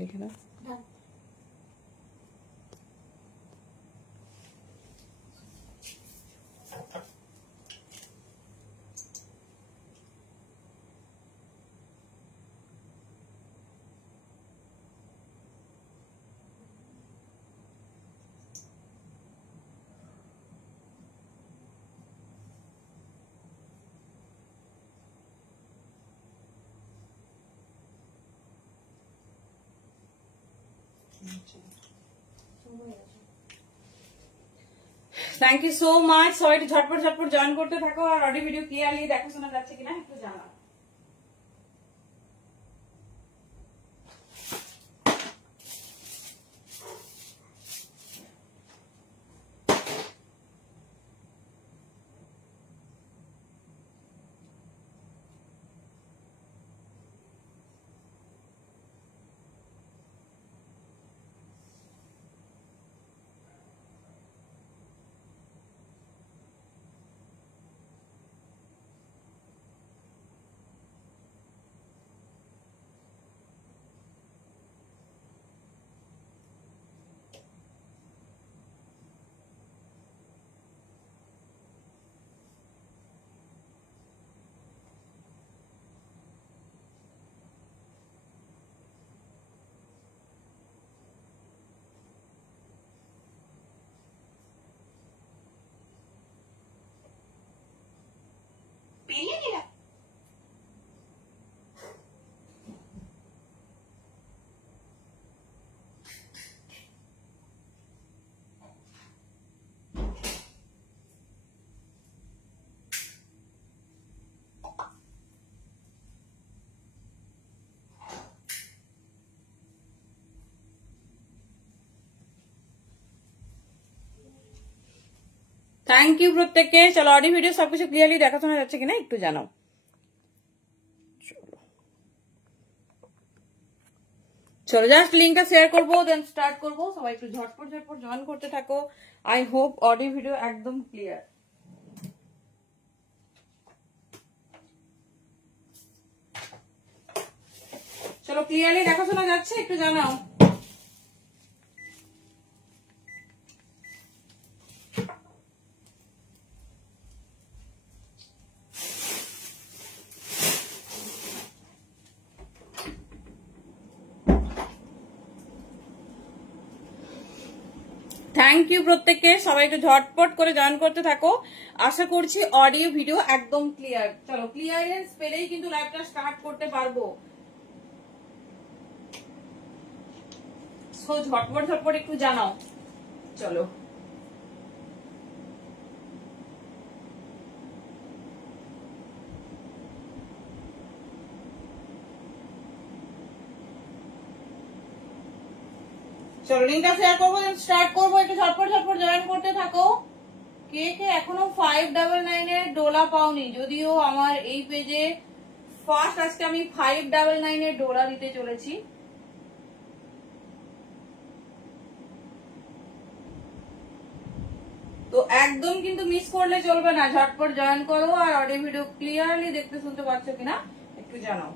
লিখে দাও। Thank you so much. সবাই একটু ঝটপট ঝটপট জয়েন করতে থাকো আর অডিও ভিডিও ক্লিয়ারলি দেখাশোনা যাচ্ছে কিনা একটু জানাও। থ্যাংক ইউ প্রত্যেককে। চলো অডিও ভিডিও সবকিছু ক্লিয়ারলি দেখাশোনা যাচ্ছে কিনা একটু জানাও। চলো জাস্ট লিঙ্কটা শেয়ার করবো, দেন স্টার্ট করবো। সবাই একটু ঝটপট ঝটপট জয়েন করতে থাকো। আই হোপ অডিও ভিডিও একদম ক্লিয়ার। চলো ক্লিয়ারলি দেখাশোনা যাচ্ছে একটু জানাও। থ্যাংক ইউ প্রত্যেককে। সবাই একটু ঝটপট করে জয়েন করতে থাকো। আশা করছি অডিও ভিডিও একদম ক্লিয়ার। চলো ক্লিয়ারেন্স পেলেই কিন্তু লাইভটা স্টার্ট করতে পারবো। সো ঝটপট ঝটপট একটু জানাও। চলো চলো লিঙ্কটা শেয়ার করবো, স্টার্ট করবো। একটু ঝটপট ঝটপট জয়েন করতে থাকো। কে কে এখনো 599 এর ডোলা পাওনি? যদিও আমার এই পেজে ফার্স্ট আজকে আমি 599 এর ডোলা দিতে চলেছি। তো একদম কিন্তু মিস করলে চলবে না, ঝটপট জয়েন করো। আর অডিও ভিডিও ক্লিয়ারলি দেখতে শুনতে পাচ্ছ কিনা একটু জানাও।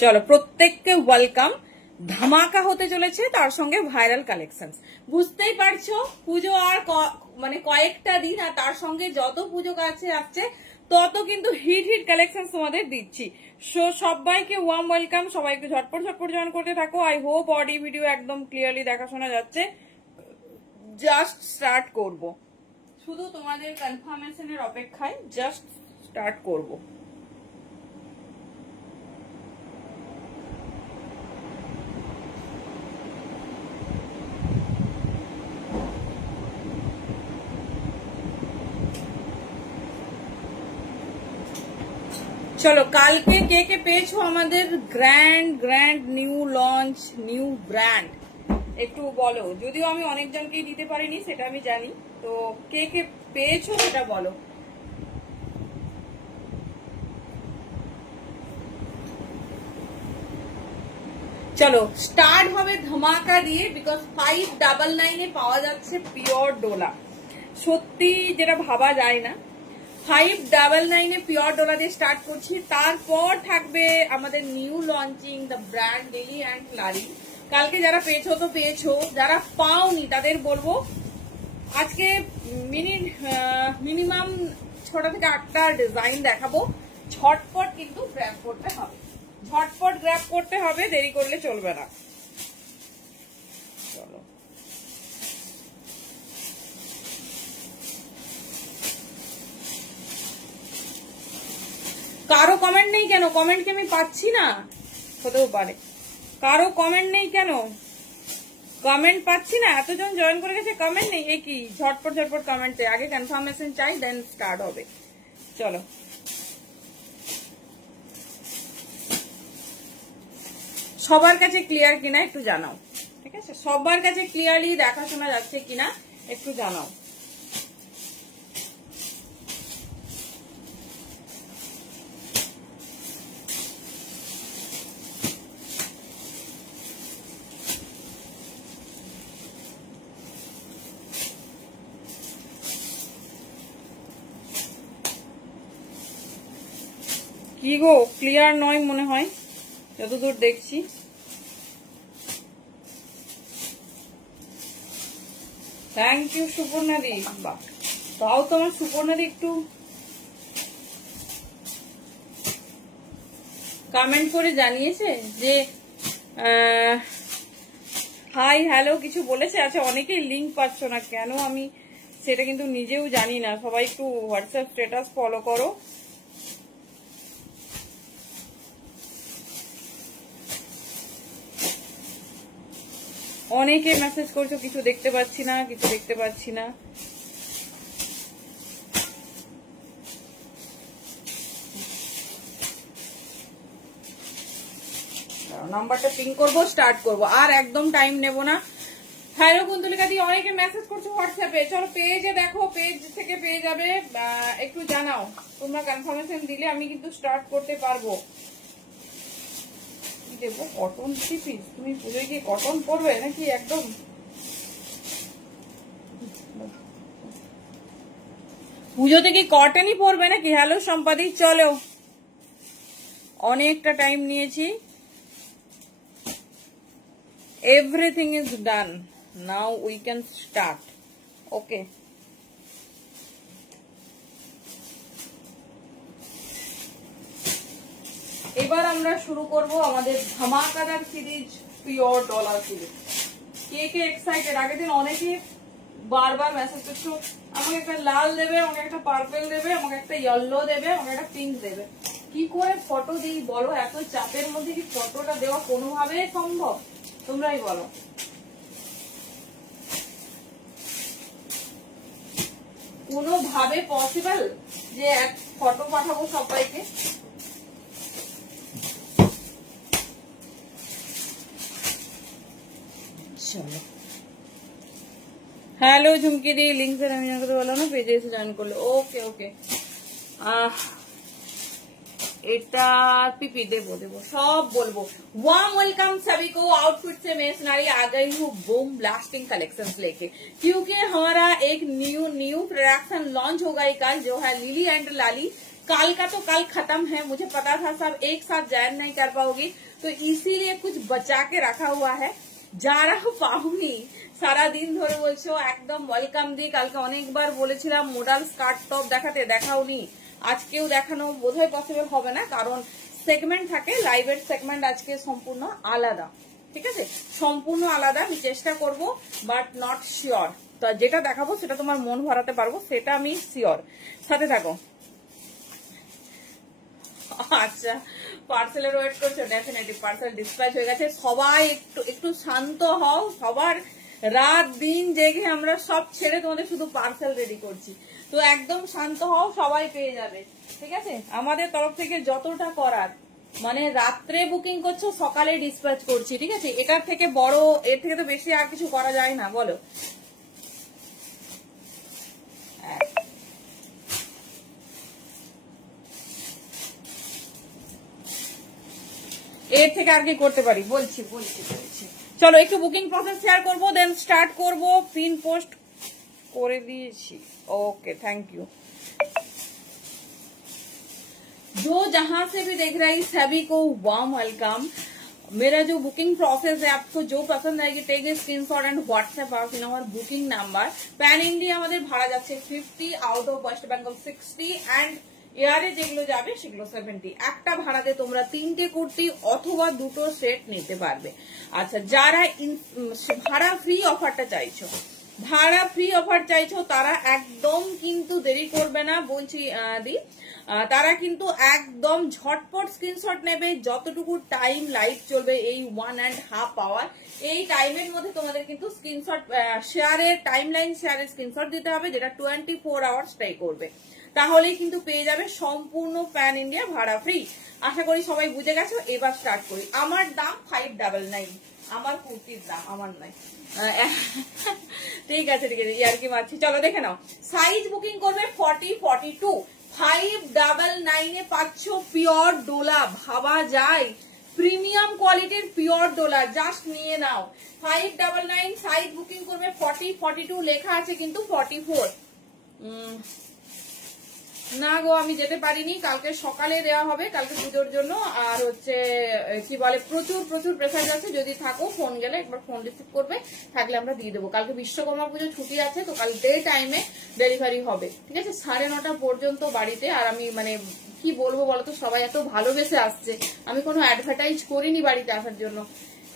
চলো প্রত্যেককে ওয়েলকাম। ধামাকা হতে চলেছে, তার সঙ্গে ভাইরাল কালেকশন। বুঝতেই পারছো পুজো আর মানে কয়েকটা দিন, আর তার সঙ্গে যত পুজো কাছে আসছে তত কিন্তু হিট হিট কালেকশন তোমাদের দিচ্ছি। সো সবাইকে ওয়ার্ম ওয়েলকাম। সবাই একটু ঝটপট ঝটপট জয়েন করতে থাকো। আই হোপ অডিও ভিডিও একদম ক্লিয়ারলি দেখাশোনা যাচ্ছে। জাস্ট স্টার্ট করব, শুধু তোমাদের কনফার্মেশনের অপেক্ষায় জাস্ট স্টার্ট করব। চলো কালকে কে কে পেয়েছো আমাদের grand new launch new brand একটু বলো। যদিও আমি অনেকজনকেই দিতে পারিনি সেটা আমি জানি, তো কে কে পেয়েছো সেটা বলো। চলো স্টার্ট হবে ধামাকা দিয়ে, বিকজ 599 এ পাওয়া যাচ্ছে পিওর ডোলা। সত্যি যেটা ভাবা যায় না। 599 পিওর ডোলা দিয়ে স্টার্ট করছি, তারপর থাকবে আমাদের new launching the brand Lily and Lali. কালকে যারা পেয়েছো তো পেয়েছো, যারা পাওনি তাদের বলবো আজকে মিনিমাম 6টা থেকে 8টা ডিজাইন দেখাবো। ঝটপট কিন্তু গ্র্যাব করতে হবে, ঝটপট গ্র্যাব করতে হবে, দেরি করলে চলবে না। চলো কারো কমেন্ট নেই কেন? কমেন্ট কি আমি পাচ্ছি না? হতেও পারে কারো কমেন্ট নেই কেন? কমেন্ট পাচ্ছি না, এতজন জয়েন করে গেছে কমেন্ট নেই। এ কি ঝটপট ঝটপট কমেন্ট চাই, আগে কনফার্মেশন চাই, দেন স্টার্ট হবে। চলো সবার কাছে ক্লিয়ার কিনা একটু জানাও, ঠিক আছে? সবার কাছে ক্লিয়ারলি দেখাশোনা যাচ্ছে কিনা একটু জানাও। কি গো ক্লিয়ার নয় মনে হয় যতদূর দেখছি। থ্যাংক ইউ সুপর্ণাদি। বাহ, তাও তোমার সুপর্ণাদি একটু কমেন্ট করে জানিয়েছে যে হাই হ্যালো কিছু বলেছে। আচ্ছা, অনেকেই লিঙ্ক পাচ্ছ না কেন আমি সেটা কিন্তু নিজেও জানি না। সবাই একটু হোয়াটসঅ্যাপ স্ট্যাটাস ফলো করো। অনেকে মেসেজ করছো, কিছু দেখতে পাচ্ছি না, কিছু দেখতে পাচ্ছি না। নাম্বারটা পিং করবো, স্টার্ট করবো, আর একদম টাইম নেব না। হ্যালো কুন্তলিকা দি, অনেকে মেসেজ করছো হোয়াটসঅ্যাপে। চলো পেজে দেখো, পেজ থেকে পেয়ে যাবে, একটু জানাও। তোমরা কনফার্মেশন দিলে আমি কিন্তু স্টার্ট করতে পারবো। দেবো কটন থ্রি পিস। তুমি পুজোয় কি কটন পরবে নাকি একদম? পুজোতে কি কটনই পরবে নাকি? হ্যালো সম্পাদি, চলো অনেকটা টাইম নিয়েছি। Everything is done, now we can start. Okay, এবার আমরা শুরু করব আমাদের ধামাকাদার সিরিজ পিওর ডলার সিরিজ। কে কে এক্সাইটেড? আগের দিন অনেকে বারবার মেসেজ করছো আমাকে একটা লাল দেবে, আমাকে একটা পার্পল দেবে, আমাকে একটা ইয়েলো দেবে, আমাকে একটা পিঙ্ক দেবে। কি করে ফটো দিই বলো? এত চাপের মধ্যে কি ফটোটা দেওয়া কোনোভাবে সম্ভব? তোমরাই বলো। কোনোভাবে পসিবল যে এক ফটো পাঠাবো সবাইকে? চলো, হ্যালো ঝুমকি দি, লিঙ্ক से আমি জানতে বললাম না, পেজে এসে জয়েন করলে। ওকে ওকে, এটা পিপি देवो सब बोलबो। वार्म वेलकम सभी को। आउटफिट से मैं सुनारी आ गई हूँ बूम ब्लास्टिंग कलेक्शंस लेके, क्योंकि हमारा एक न्यू प्रोडक्शन लॉन्च होगा कल, जो है लिली एंड लाली। कल का तो कल खत्म है, मुझे पता था सब एक साथ ज्वाइन नहीं कर पाओगी, तो इसीलिए कुछ बचा के रखा हुआ है। যারা পাওনি সারা দিন ধরে বলছো একদম ওয়েলকাম দি। কালকে অনেকবার বলেছিলাম মডাল স্কার্ট টপ দেখাতে, দেখাওনি। আজকেও দেখানো বোধহয় পসিবল হবে না, কারণ সেগমেন্ট থাকে, লাইভের সেগমেন্ট আজকে সম্পূর্ণ আলাদা, ঠিক আছে? সম্পূর্ণ আলাদা। আমি চেষ্টা করব, বাট নট শিওর। তো যেটা দেখাবো সেটা তোমার মন ভরাতে পারবো, সেটা আমি শিওর। সাথে থাকো। আচ্ছা, পার্সেলের ওয়েট করছো? ডেফিনেটলি পার্সেল ডিসপ্যাচ হয়ে গেছে। সবাই একটু একটু শান্ত হও। সবার রাত দিন জেগে আমরা সব ছেড়ে তোমাদের শুধু পার্সেল রেডি করছি, তো একদম শান্ত হও, সবাই পেয়ে যাবে, ঠিক আছে? আমাদের তরফ থেকে যতটা করার, মানে রাত্রে বুকিং করছো, সকালে ডিসপ্যাচ করছি, ঠিক আছে? এটার থেকে বড়, এর থেকে তো বেশি আর কিছু করা যায় না, বলো? এর থেকে আর কি করতে পারি? বলছি বলছি বলছি। চলো একটু বুকিং প্রসেস শেয়ার করবো, দেন স্টার্ট করবো। পিন পোস্ট করে দিয়েছি। Okay thank you. जो जहां से भी देख रहा है सभी को वार्म वेलकम। मेरा जो बुकिंग प्रोसेस है, आपको जो पसंद आएगी take a screenshot and WhatsApp out in our booking number. Pan India আমাদের ভাড়া যাচ্ছে 50, out of West Bengal 60 and এয়ারে যেগুলো যাবে সেগুলো 70। একটা ভাড়াতে তোমরা 3টে কুর্তি অথবা 2টো সেট নিতে পারবে। আচ্ছা, যারা ভাড়া ফ্রি অফারটা চাইছো, ভাড়া ফ্রি অফার চাইছো তারা একদম কিন্তু দেরি করবে না বলছি দি, তারা কিন্তু একদম ঝটপট স্ক্রিনশট নেবে। যতটুকু টাইম লাইভ চলবে এই 1.5 আওয়ার, এই টাইমের মধ্যে তোমাদের কিন্তু স্ক্রিনশট শেয়ারের টাইমলাইন শেয়ারের স্ক্রিনশট দিতে হবে, যেটা 24 আওয়ার স্টে করবে। তাহলেই কিন্তু পেয়ে যাবে সম্পূর্ণ প্যান ইন্ডিয়া ভাড়া ফ্রি। আশা করি সবাই বুঝে গেছো। এবার স্টার্ট করি। আমার দাম 599, আমার কুর্তির দাম, আমার নয়। ঠিক আছে ঠিক আছে, ইয়ার কি মারছি। চলো দেখে নাও। সাইজ বুকিং করবে 40, 42। 599 এ পাচ্ছ পিওর ডোলা, ভাবা যায় প্রিমিয়াম কোয়ালিটির পিওর ডোলা, জাস্ট নিয়ে নাও। 599 সাইজ বুকিং করবে 40, 42 লেখা আছে কিন্তু 44। না গো, আমি যেতে পারিনি, কালকে সকালে দেওয়া হবে, কালকে পুজোর জন্য। আর হচ্ছে কি বলে, প্রচুর প্রচুর প্রেসার আছে। যদি থাকো ফোন গেলে একবার ফোন রিসিভ করবে, থাকলে আমরা দিয়ে দেবো। কালকে বিশ্বকর্মা পুজো ছুটি আছে, তো কাল ডে টাইমে ডেলিভারি হবে, ঠিক আছে? 9:30 পর্যন্ত বাড়িতে। আর আমি মানে কি বলবো বলতো, সবাই এত ভালোবেসে আসছে, আমি কোনো অ্যাডভার্টাইজ করিনি বাড়িতে আসার জন্য।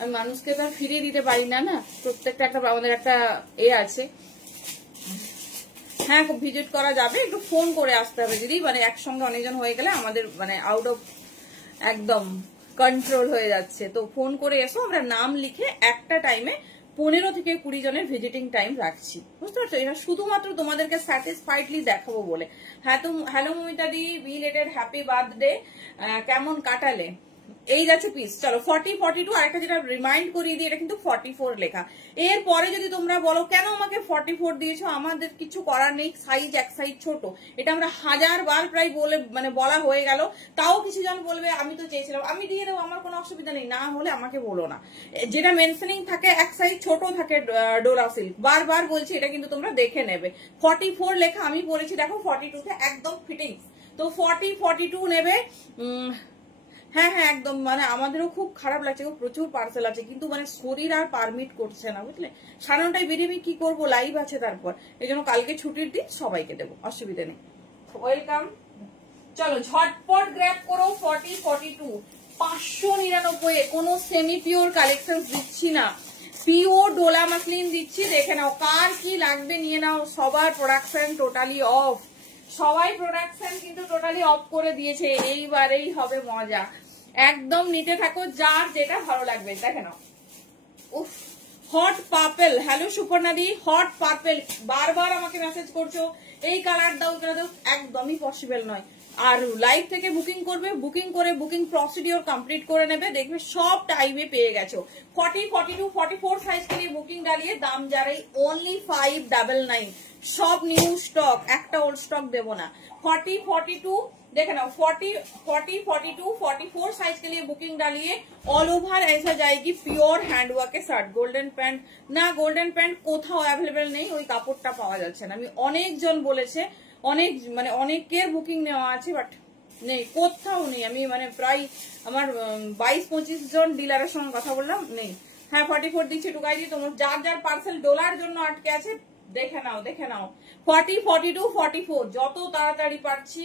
আমি মানুষকে তো ফিরিয়ে দিতে পারি না, না, প্রত্যেকটা একটা আমাদের একটা আছে। হ্যাঁ, ভিজিট করা যাবে, একটু ফোন করে আসতে হবে দিদি, মানে একসঙ্গে অনেকজন হয়ে গেলে আমাদের মানে আউট অফ একদম কন্ট্রোল হয়ে যাচ্ছে। তো ফোন করে এসো, আমরা নাম লিখে একটা টাইমে 15 থেকে 20 জনের ভিজিটিং টাইম রাখছি, বুঝতে পারছো? এটা শুধুমাত্র তোমাদেরকে স্যাটিসফাইডলি দেখাবো বলে। হ্যাঁ, তো হ্যালো মমিতা দি, বিলেটেড হ্যাপি বার্থডে। কেমন কাটালে? এই যাচ্ছে পিস। চলো 40, 42। আরেকটা যেটা রিমাইন্ড করিয়ে দিই, এটা কিন্তু 44 লেখা। এরপরে যদি তোমরা বলো কেন আমাকে 44 দিয়েছো, আমাদের কিছু করার নেই, সাইজ এক সাইজ ছোট। এটা আমরা 1000 বার প্রায় বলে মানে বলা হয়ে গেল, তাও কিছু জন বলবে আমি তো চেয়েছিলাম, আমি দিয়ে দেবো, আমার কোনো অসুবিধা নেই, না হলে আমাকে বলো না। যেটা মেনশনিং থাকে এক সাইজ ছোট থাকে ডোরা সিল্ক, বারবার বলছি, এটা কিন্তু তোমরা দেখে নেবে। 44 লেখা আমি বলেছি, দেখো 42 তে একদম ফিটিং। তো 40, 42 নেবে। হ্যাঁ হ্যাঁ একদম, মানে আমাদেরও খুব খারাপ লাগছে, প্রচুর পার্সেল আছে, কিন্তু মানে শরীর আর পারমিট করছে না, বুঝলে? 9:30 বেরিয়ে কি করবো, লাইভ আছে তারপর, এই জন্য কালকে ছুটির দিন সবাইকে দেবো, অসুবিধা নেই। ওয়েলকাম। চলো ঝটপট গ্র্যাব করো 40, 42। 599 কোনো সেমি পিওর কালেকশন দিচ্ছি না, পিওর ডোলা মাসলিন দিচ্ছি। দেখে নাও কার কি লাগবে নিয়ে নাও। সবার প্রোডাকশন টোটালি অফ, সবাই প্রোডাকশন কিন্তু টোটালি অফ করে দিয়েছে। এইবারেই হবে মজা, একদম নিতে থাকো, যার যেটা ভালো লাগবে। দেখে নাও, উফ, হট পার্পেল। হ্যালো সুপর্ণাদি, হট পার্পেল। বারবার আমাকে মেসেজ করছো এই কালার দাও, কালার দাও, একদমই পসিবল নয়। আর লাইভ থেকে বুকিং করবে, বুকিং করে বুকিং প্রসিডিওর কমপ্লিট করে নেবে, দেখবে সব টাইমে পেয়ে গেছো। 40, 42, 44 साइज के लिए बुकिंग डालिए, दाम जा रही ओनली 599। सब न्यू स्टॉक, একটা ওল্ড স্টক দেবো না। 40, 42 देखे ना, 40, 42, 44 साइज के लिए बुकिंग डालिए। ऑल ओवर ऐसा जाएगी प्योर हैंडवर्क के साथ। गोल्डन पैंट না, গোল্ডেন প্যান্ট কোথাও অ্যাভেলেবেল নেই, ওই কাপড়টা পাওয়া যাচ্ছে না। আমি অনেকজন বলেছে, অনেক মানে অনেকের বুকিং নেওয়া আছে, বাট নেই, কোথাও নেই। আমি মানে প্রায় আমার 22-25 জন ডিলারের সঙ্গে কথা বললাম, নেই। হ্যাঁ 44 দিচ্ছি, টুকাই দিয়ে তোমার যার যার পার্সেল ডলার জন্য আটকে আছে দেখে নাও, দেখে নাও। 40, 42, 44 যত তাড়াতাড়ি পারছি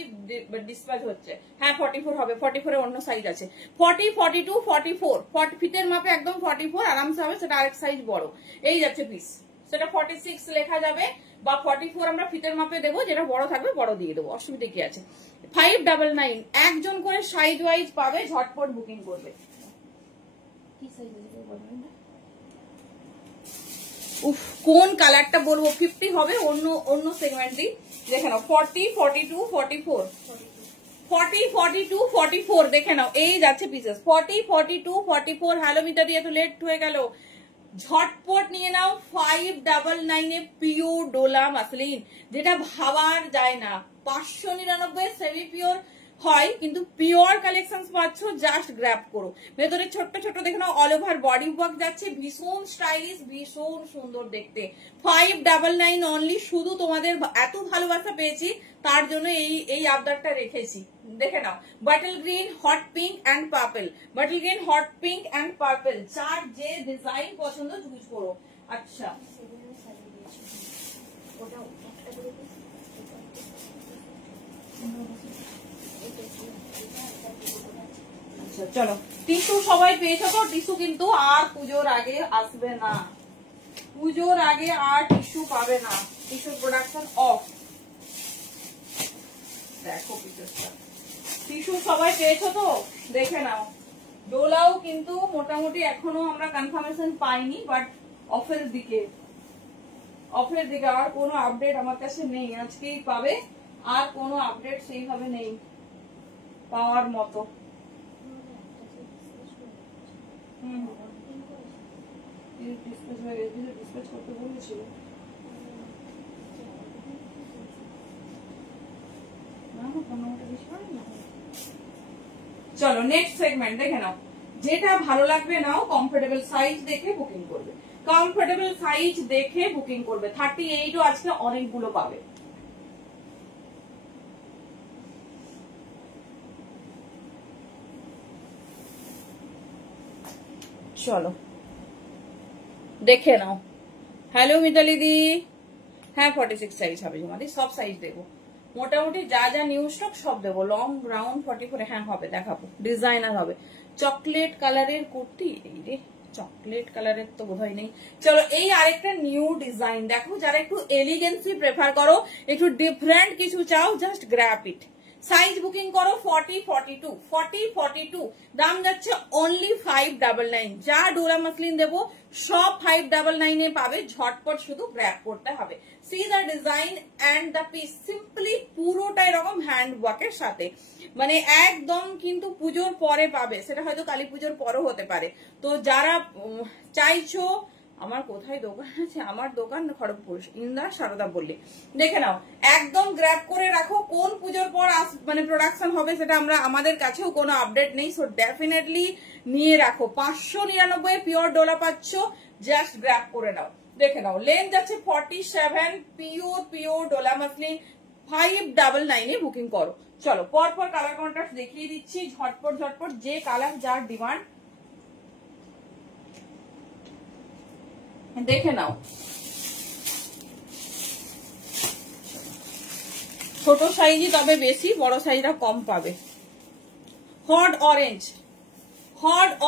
ডিসপ্যাচ হচ্ছে। হ্যাঁ 44 হবে, 44 এর অন্য সাইজ আছে। 40, 42, 44 40 ফিটের মাপে একদম 44 আরামসে হবে, সেটা আরেক সাইজ বড়। এই যাচ্ছে পিস, সেটা 46 লেখা যাবে, বা 44 আমরা ফিটের মাপে দেবো, যেটা বড় থাকবে বড় দিয়ে দেবো, অসুবিধা কি আছে। 599 একজন করে সাইজ ওয়াইজ পাবে, ঝটপট বুকিং করবে। কি সাইজ আছে বলবেন না? উফ, কোন কালারটা বলবো, 50 হবে, অন্য সেগমেন্ট দি। দেখে নাও 40, 42, 44 40, 42, 44 দেখে নাও, এই যাচ্ছে পিসেস 40, 42, 44। হ্যালো মিতা দিয়ে তো লেট হয়ে গেল, ঝটপট নিয়ে নাও। 599 এ পিওর ডোলা মাসলিন, যেটা ভাবার যায় না। 599 সেমি পিওর হয়, কিন্তু পিওর কালেকশন পাচ্ছ, জাস্ট গ্র্যাব করো। ভেতরে ছোট্ট ছোট্ট দেখে নাও, অল ওভার বডি ওয়ার্ক যাচ্ছে, ভীষণ স্টাইলিশ, ভীষণ সুন্দর দেখতে। 599 অনলি। শুধু তোমাদের এত ভালোবাসা পেয়েছি তার জন্য এই আবদারটা রেখেছি। দেখে নাও, bottle green, hot pink and purple, bottle green, hot pink and purple, যার যে ডিজাইন পছন্দ চুজ করো। আচ্ছা, চলো টিস্যু সবাই পেয়েছো তো? টিস্যু কিন্তু আর পুজোর আগে আসবে না, পুজোর আগে আর টিস্যু পাবে না, টিস্যু প্রোডাকশন অফ। দেখো টিস্যু সবাই পেয়েছো তো? দেখে নাও। ডোলাও কিন্তু মোটামুটি এখনো আমরা কনফার্মেশন পাইনি, বাট অফের দিকে আর কোনো আপডেট আমার কাছে নেই। আজকেই পাবে, আর কোনো আপডেট সেইভাবে নেই পাওয়ার মতো। করতে বলেছিল, চলো নেক্সট সেগমেন্ট দেখে নাও। যেটা ভালো লাগবে নাও, কমফোর্টেবল সাইজ দেখে বুকিং করবে, কমফোর্টেবল সাইজ দেখে বুকিং করবে। 38ও আজকে অনেকগুলো পাবে। চলো দেখে নাও। হ্যালো মিতালি দি, হ্যাঁ 46 সাইজ হবে তোমাদের, সব সাইজ দেবো মোটামুটি, যা যা নিউ স্টক সব দেবো। লং রাউন্ড 44, হ্যাঁ হবে, দেখাবো, ডিজাইনার হবে। চকলেট কালারের কুর্তি, এই রে চকলেট কালারের তো বোধহয় নেই। চলো এই আরেকটা নিউ ডিজাইন দেখো, যারা একটু এলিগেন্সি প্রেফার করো, একটু ডিফারেন্ট কিছু চাও, জাস্ট গ্র্যাব ইট। সাইজ বুকিং করো 40-42, দাম যাচ্ছে অনলি 599। যা ডোরা মাসলিন দেবো সব 599 পাবে, ঝটপট শুধু গ্র্যাব করতে হবে। C the design and the piece, simply পুরোটা এরকম হ্যান্ড ওয়ার্কের সাথে, মানে একদম কিন্তু পুজোর পরে পাবে, সেটা হয়তো কালী পুজোর পরও হতে পারে। তো যারা চাইছো, আমার কোথায় দোকান আছে, আমার দোকান খড়গপুর ইন্দ্রা সারদা বললে, দেখে নাও, একদম গ্র্যাব করে রাখো। কোন পুজোর পর মানে প্রোডাকশন হবে সেটা আমরা, আমাদের কাছেও কোনো আপডেট নেই, সো ডেফিনেটলি নিয়ে রাখো। 599 পিওর ডোলা পাচ্ছ, জাস্ট গ্র্যাব করে নাও। দেখে নাও, লেন্থ যাচ্ছে 47, পিওর ডোলা মাসলিন, 599 বুকিং করো। চলো পরপর কালার কন্ট্রাস্ট দেখিয়ে দিচ্ছি, ঝটপট যে কালার যার ডিমান্ড দেখে নাও। ছোট সাইজই তবে বেশি, বড় সাইজটা কম পাবে। হট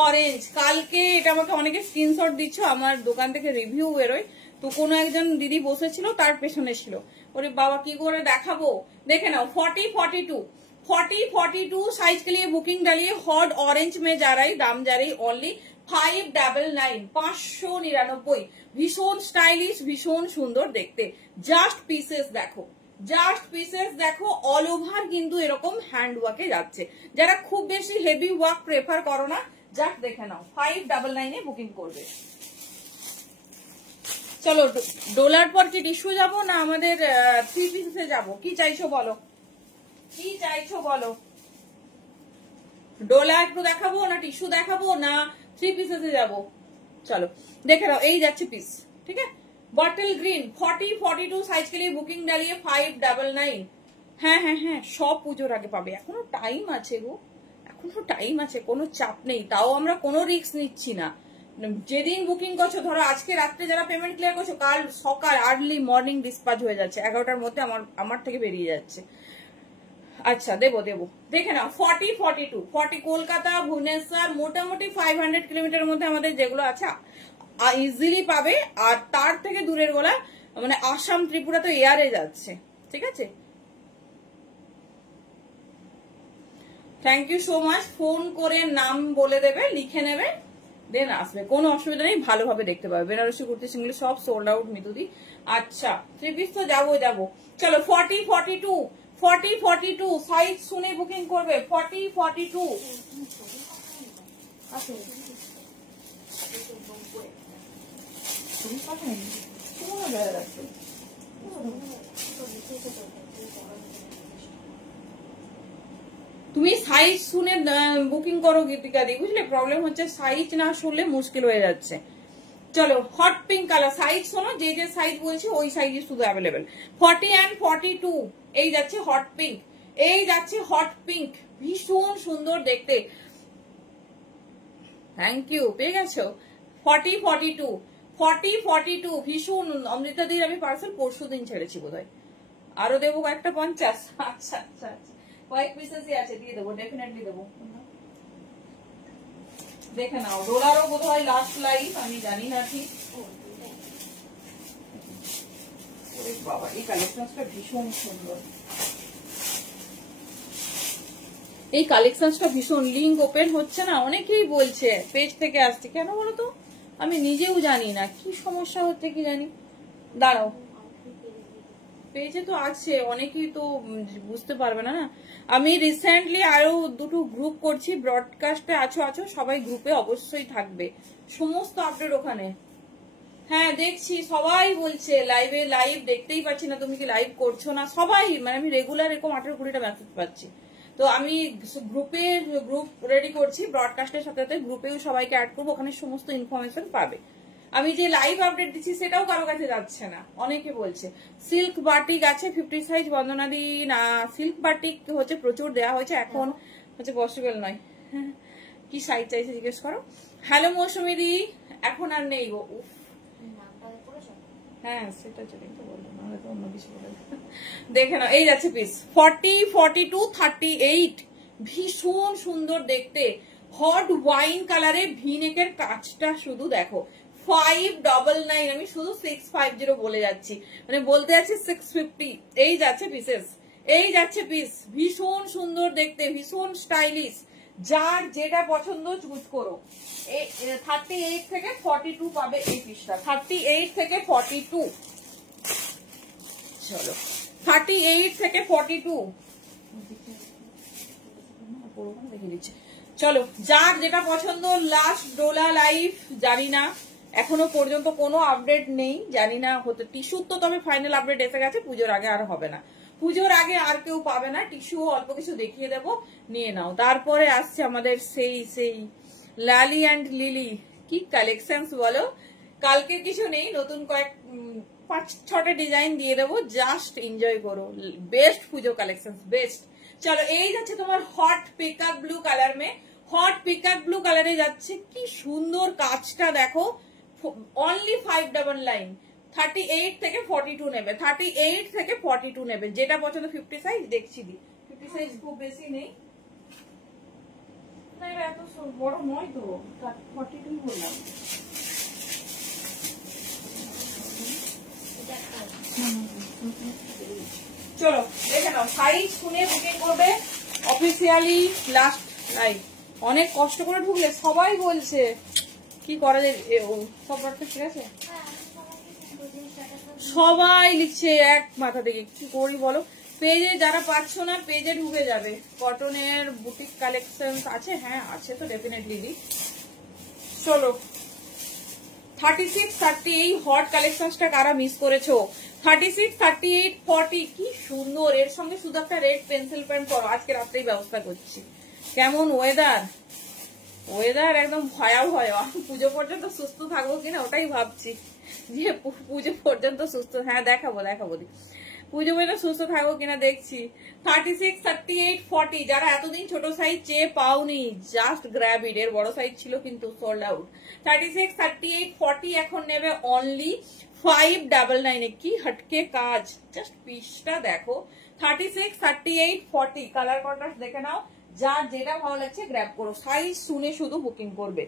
অরেঞ্জ, কালকে এটা আমাকে অনেকে স্ক্রিনশট দিচ্ছ, আমার দোকান থেকে রিভিউ বেরোয়, তো কোনো একজন দিদি বসেছিল, তার পেছনে ছিল, ওরে বাবা কি করে দেখাবো। দেখে নাও 40-42 साइज के लिए बुकिंग डालिए। हॉट ऑरेंज में जा रही, दाम जा रही ओनली 599, 599। ভীষণ স্টাইলিশ, ভীষণ সুন্দর দেখতে। জাস্ট পিসেস দেখো, অল ওভার কিন্তু এরকম হ্যান্ড ওয়ার্কে যাচ্ছে। যারা খুব বেশি হেভি ওয়ার্ক প্রেফার করো না, জাস্ট দেখে নাও, 599 বুকিং করবে। চলো ডোলার পর কি টিস্যু যাবো না আমাদের 3 পিসে যাবো, কি চাইছো বলো? ডোলা একটু দেখাবো না টিস্যু দেখাবো না 3 পিসে যাবো? चलो देखे रहो, यही जाच्छे पीस, ठीक है। बॉटल ग्रीन 40-42 साइज के लिए बुकिंग डालिए 599। হ্যাঁ হ্যাঁ হ্যাঁ, সব পুজোর আগে পাবে, এখনো টাইম আছে গো, এখনো টাইম আছে, কোনো চাপ নেই। তাও আমরা কোনো রিস্ক নিচ্ছি না। যেদিন বুকিং করছো, ধরো আজকে রাত্রে যারা পেমেন্ট ক্লিয়ার করছো, কাল সকাল আর্লি মর্নিং ডিসপ্যাচ হয়ে যাচ্ছে, 11টার মধ্যে আমার থেকে বেরিয়ে যাচ্ছে। আচ্ছা দেবো দেখে নাও 40 কলকাতা ভুবনেশ্বর মোটামুটি 500 কিলোমিটারের মধ্যে আমাদের যেগুলো আছে ইজিলি পাবে। আর তার থেকে দূরের গোলা মানে আসাম ত্রিপুরা তো এয়ারে যাচ্ছে, ঠিক আছে। Thank you so much. Phone করে নাম বলে দেবে, লিখে নেবে, দেন আসবে, কোনো অসুবিধা নেই, ভালোভাবে দেখতে পাবে। বেনারসি কুর্তি সিঙ্গেল সব সোল্ড আউট মিতুদি। আচ্ছা 3 পিস তো যাবো। চলো 40-42 সাইজ শুনে বুকিং করবে। 40-42 তুমি সাইজ শুনে বুকিং করো গীতিকা দি, বুঝলে? প্রবলেম হচ্ছে সাইজ না শুনলে মুশকিল হয়ে যাচ্ছে। চলো হট পিঙ্ক কালার, সাইজ শোনো, যে যে সাইজ বলছি ওই সাইজই শুধু অ্যাভেলেবেল। 40 and 42 এই যাচ্ছে হট পিঙ্ক, এই যাচ্ছে হট পিঙ্ক, ভীষণ সুন্দর দেখতে। থ্যাংক ইউ, পেয়ে গেছো। 40 42 40 42 ভীষণ। অমৃতা দির আমি পার্সেল পরশু দিন ছেড়েছি বোধহয়, আরো দেবো কয়েকটা 50। আচ্ছা আচ্ছা আচ্ছা, কয়েক পিসেসই আছে, দিয়ে দেবো, ডেফিনেটলি দেবো। দেখে নাও, ডোলারও বোধহয় লাস্ট লাইভ, আমি জানি না ঠিক। বাবা এই কালেকশনটা ভীষণ সুন্দর, এই কালেকশনটা ভীষণ। লিঙ্ক ওপেন হচ্ছে না, অনেকেই বলছে পেজ থেকে আসছে, কেন বলো তো? আমি নিজেও জানি না কি সমস্যা হচ্ছে, কি জানি। দাঁড়াও, পেজে তো আছে, অনেকেই তো বুঝতে পারবে না। আমি রিসেন্টলি আরো দুটো গ্রুপ করছি, ব্রডকাস্টে আছো, সবাই গ্রুপে অবশ্যই থাকবে, সমস্ত আপডেট ওখানে। হ্যাঁ দেখছি, সবাই বলছে লাইভে, লাইভ দেখতেই পাচ্ছি না, তুমি কি লাইভ করছো না? সবাই, মানে আমি রেগুলার এরকম 18-20টা মেসেজ পাচ্ছি। তো আমি গ্রুপ রেডি করছি, ব্রডকাস্টের সাথে সাথে গ্রুপেও সবাইকে অ্যাড করবো, ওখানে সমস্ত ইনফরমেশন পাবে। আমি যে লাইভ আপডেট দিচ্ছি সেটাও কারো কাছে যাচ্ছে না, অনেকে বলছে। সিল্ক বাটিক আছে 50 সাইজ, বন্দনাদি না, সিল্ক বাটিক হচ্ছে প্রচুর দেওয়া হয়েছে, এখন হচ্ছে পসিবল নয়। কি সাইজ চাইছে জিজ্ঞেস করো। হ্যালো মৌসুমী দি, এখন আর নেই গো। হ্যাঁ সেটা জন্যই তো বললাম, নাহলে তো অন্য কিছু বলে। দেখে নাও, এই যাচ্ছে পিস 40 42 38, ভীষণ সুন্দর দেখতে, হট ওয়াইন কালারে, ভিনেকের কাজটা শুধু দেখো। 599, আমি শুধু 650 বলে যাচ্ছি, মানে বলতে যাচ্ছি 650। এই যাচ্ছে পিসেস, এই যাচ্ছে পিস, ভীষণ সুন্দর দেখতে, ভীষণ স্টাইলিশ। যার যেটা পছন্দ চুজ করো। 38 থেকে 42 পাবে এই পিসটা, 38 থেকে 42। চলো 38 থেকে 42 দেখে দিচ্ছি। চলো যার যেটা পছন্দ, লাস্ট ডোলা লাইভ, জানি না এখনো পর্যন্ত কোনো আপডেট নেই, জানি না হতে। টিস্যুর তো তবে ফাইনাল আপডেট এসে গেছে, পুজোর আগে আর হবে না, পুজোর আগে আর কেউ পাবে না। টিস্যু অল্প কিছু দেখিয়ে দেবো, নিয়ে নাও। তারপরে আসছে আমাদের সেই লালি অ্যান্ড লিলি, কি কালেকশনস বলো। কালকে কিছু নেই, নতুন কয়েক 5-6টা ডিজাইন দিয়ে দেবো, জাস্ট এনজয় করো। বেস্ট পুজো কালেকশন, বেস্ট। চলো এই যাচ্ছে তোমার হট পিকক ব্লু কালার মে, হট পিকক ব্লু কালারে যাচ্ছে, কি সুন্দর কাজটা দেখো। অনলি 599, 38 থেকে 42 নেবে, 38 থেকে 42 নেবে, যেটা পছন্দ। 50 সাইজ দেখছি দি, 50 সাইজ খুব বেশি নেই না, এটা এত বড় নয় তো, 42 বললাম। চলো দেখে নাও, সাইজ শুনে বুকিং করবে অফিসিয়ালি। লাস্ট লাইভ, অনেক কষ্ট করে ঢুকলে, সবাই বলছে কি করা যায়। সব বার্তা ঠিক আছে, সবাই লিখছে এক মাথা থেকে, কি করি বলো। পেজে যারা পাচ্ছ না, পেজে ঢুকে যাবে। কটনের বুটিক কালেকশন আছে, হ্যাঁ আছে তো ডেফিনেটলি। চলো 36 30 এই হট কালেকশনটা কারা মিস করেছো। 36 38 40 কি সুন্দর, এর সঙ্গে শুধু একটা রেড পেন্সিল প্যান্ট পরো। আজকে রাত্রেই ব্যবস্থা করছি। কেমন ওয়েদার, ওয়েদার একদম ভয়াবহ। পুজো পর্যন্ত সুস্থ থাকবো কিনা ওটাই ভাবছি, যে পুজো পর্যন্ত সুস্থ, হ্যাঁ দেখাবো পুজো পর্যন্ত সুস্থ থাকবো কিনা দেখছি। 36 38 40 যারা এতদিন ছোট সাইজ চেয়ে পাওনি, জাস্ট গ্র্যাব ইট। এর বড় সাইজ ছিল কিন্তু সোল্ড আউট। 36 38 40 এখন নেবে অনলি 599। কি হটকে কাজ, জাস্ট পিসটা দেখো। 36 38 40 কালার কন্ট্রাস্ট দেখে নাও, যার যেটা ভালো লাগছে গ্র্যাব করো, সাইজ শুনে শুধু বুকিং করবে।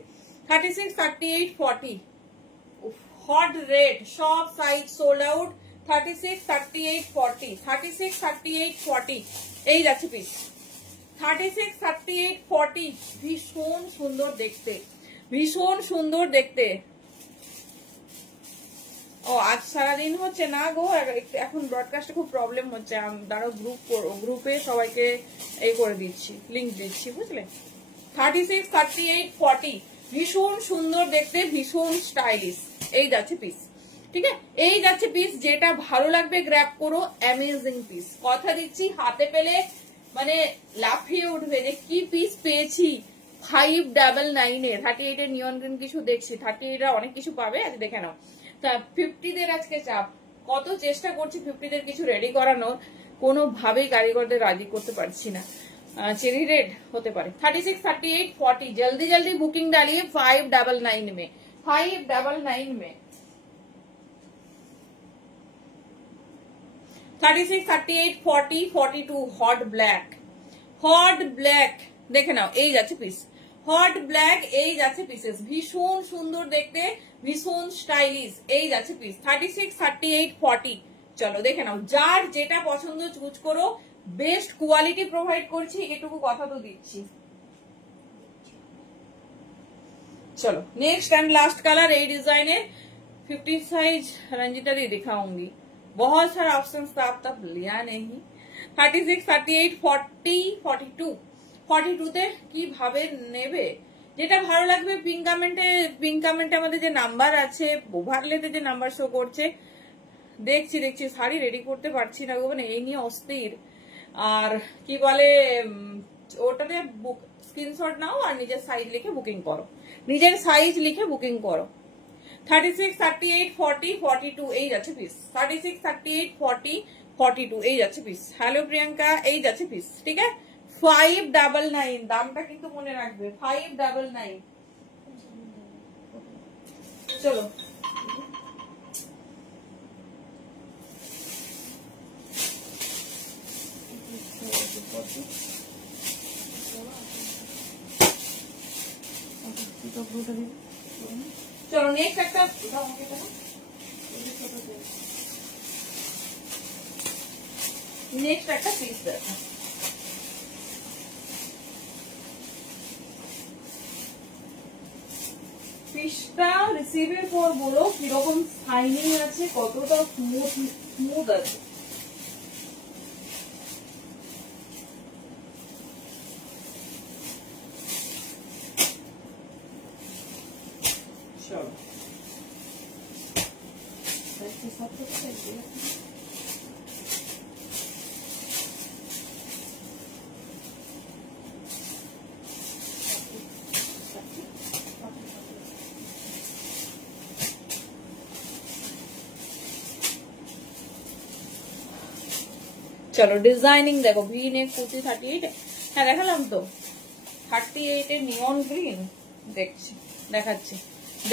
36 38 40 হট রেড, সব সাইজ সোল্ড আউট। 36 38 40 36 38 40 এই যাচ্ছে পিস। 36 38 40 ভীষণ সুন্দর দেখতে, ভীষণ সুন্দর দেখতে। ও আজ সারাদিন হচ্ছে না গো, এখন ব্রডকাস্টে খুব প্রবলেম হচ্ছে। দাঁড়াও গ্রুপে সবাইকে এই করে দিচ্ছি, লিঙ্ক দিচ্ছি, বুঝলে। 36 38 40 ভীষণ সুন্দর দেখতে, ভীষণ স্টাইলিশ। এই যাচ্ছে পিস, ঠিক আছে, এই যাচ্ছে পিস। যেটা ভালো লাগবে গ্র্যাব করো, অ্যামেজিং পিস, কথা দিচ্ছি। হাতে পেলে মানে লাফিয়ে উঠবে যে কি পিস পেয়েছি। 599 38 এর নিয়ন গ্রিন কিছু দেখছি, 38 অনেক কিছু পাবে, আজ দেখে নাও। তা 50 দের আজকে চাপ, কত চেষ্টা করছি 50 দের কিছু রেডি করানোর, কোনোভাবেই কারিগরদের রাজি করতে পারছি না। চেরি রেড হতে পারে। 36, 38, 40 जल्दी जल्दी बुकिंग डालिए 599 में, 599 में। 36, 38, 40, 42 হট ব্ল্যাক, হট ব্ল্যাক দেখে নাও, এই যাচ্ছে পিস হট ব্ল্যাক, এই যাচ্ছে পিসেস, ভীষণ সুন্দর দেখতে, ভীষণ স্টাইলিশ, এই যাচ্ছে পিস 36, 38, 40। চলো দেখে নাও, যার যেটা পছন্দ চুজ করো, বেস্ট কোয়ালিটি প্রোভাইড করছি, এটুকু কথা তো দিচ্ছি। चलो नेक्स्ट एंड लास्ट कलर, এই ডিজাইনের 50 साइज रंजिता दी दिखाऊंगी, बहुत सारा ऑप्शन था, अब तक लिया नहीं। 36, 38, 40, 42 42 তে কিভাবে নেবে, যেটা ভালো লাগবে পিঙ্ক কমেন্টে আমাদের যে নাম্বার আছে, ওভারলেতে যে নাম্বার শো করছে, দেখছি শাড়ি রেডি করতে পারছি না গো, মানে এই নিয়ে অস্থির। আর কি বলে, ওটাতে স্ক্রিনশট নাও আর নিজের সাইজ লিখে বুকিং করো, নিজের সাইজ লিখে বুকিং করো। 36, 38, 40, 42 এই যাচ্ছে পিস, 36, 38, 40, 42 এই যাচ্ছে পিস। হ্যালো প্রিয়াঙ্কা, এই যাচ্ছে পিস, ঠিক আছে। 599 দামটা কিন্তু মনে রাখবে, 599। চলো চলো নেক্সট একটা, নেক্সট একটা পিস দেখো, পিসটা রিসিভের পর বলো কিরকম শাইনিং আছে, কতটা স্মুথ আছে। চলো চলো ডিজাইনিং দেখো, ভি নেক কুর্তি 38, হ্যাঁ দেখালাম তো, 38 এর নিয়ন গ্রিন দেখাচ্ছি,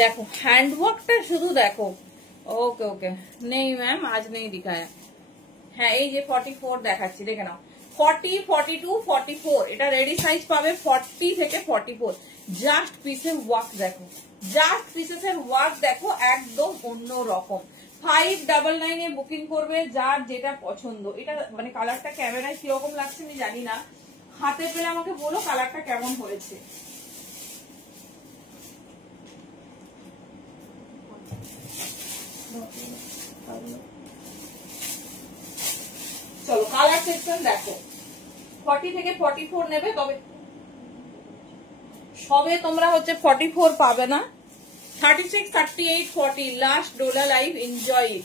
দেখো হ্যান্ডওয়ার্কটা শুধু দেখো। ওকে ওকে নেই ম্যাম, আজ নেই দিখায়া। হ্যাঁ এই যে 44 দেখাচ্ছি, দেখে নাও 40, 42, 44 এটা রেডি সাইজ পাবে 40 থেকে 44। জাস্ট পিসের ওয়ার্ক দেখো, জাস্ট পিসের ওয়ার্ক দেখো, একদম অন্য রকম। 599 এ বুকিং করবে, যার যেটা পছন্দ। এটা মানে কালারটা ক্যামেরায় কিরকম লাগছে আমি জানি না, হাতে পেলে আমাকে বলো কালারটা কেমন হয়েছে। চলো কালার সেকশন দেখো, 40 থেকে 44 নেবে, তবে সবে তোমরা হচ্ছে 44 পাবে না। 36, 38, 40 last Dola live, enjoy it.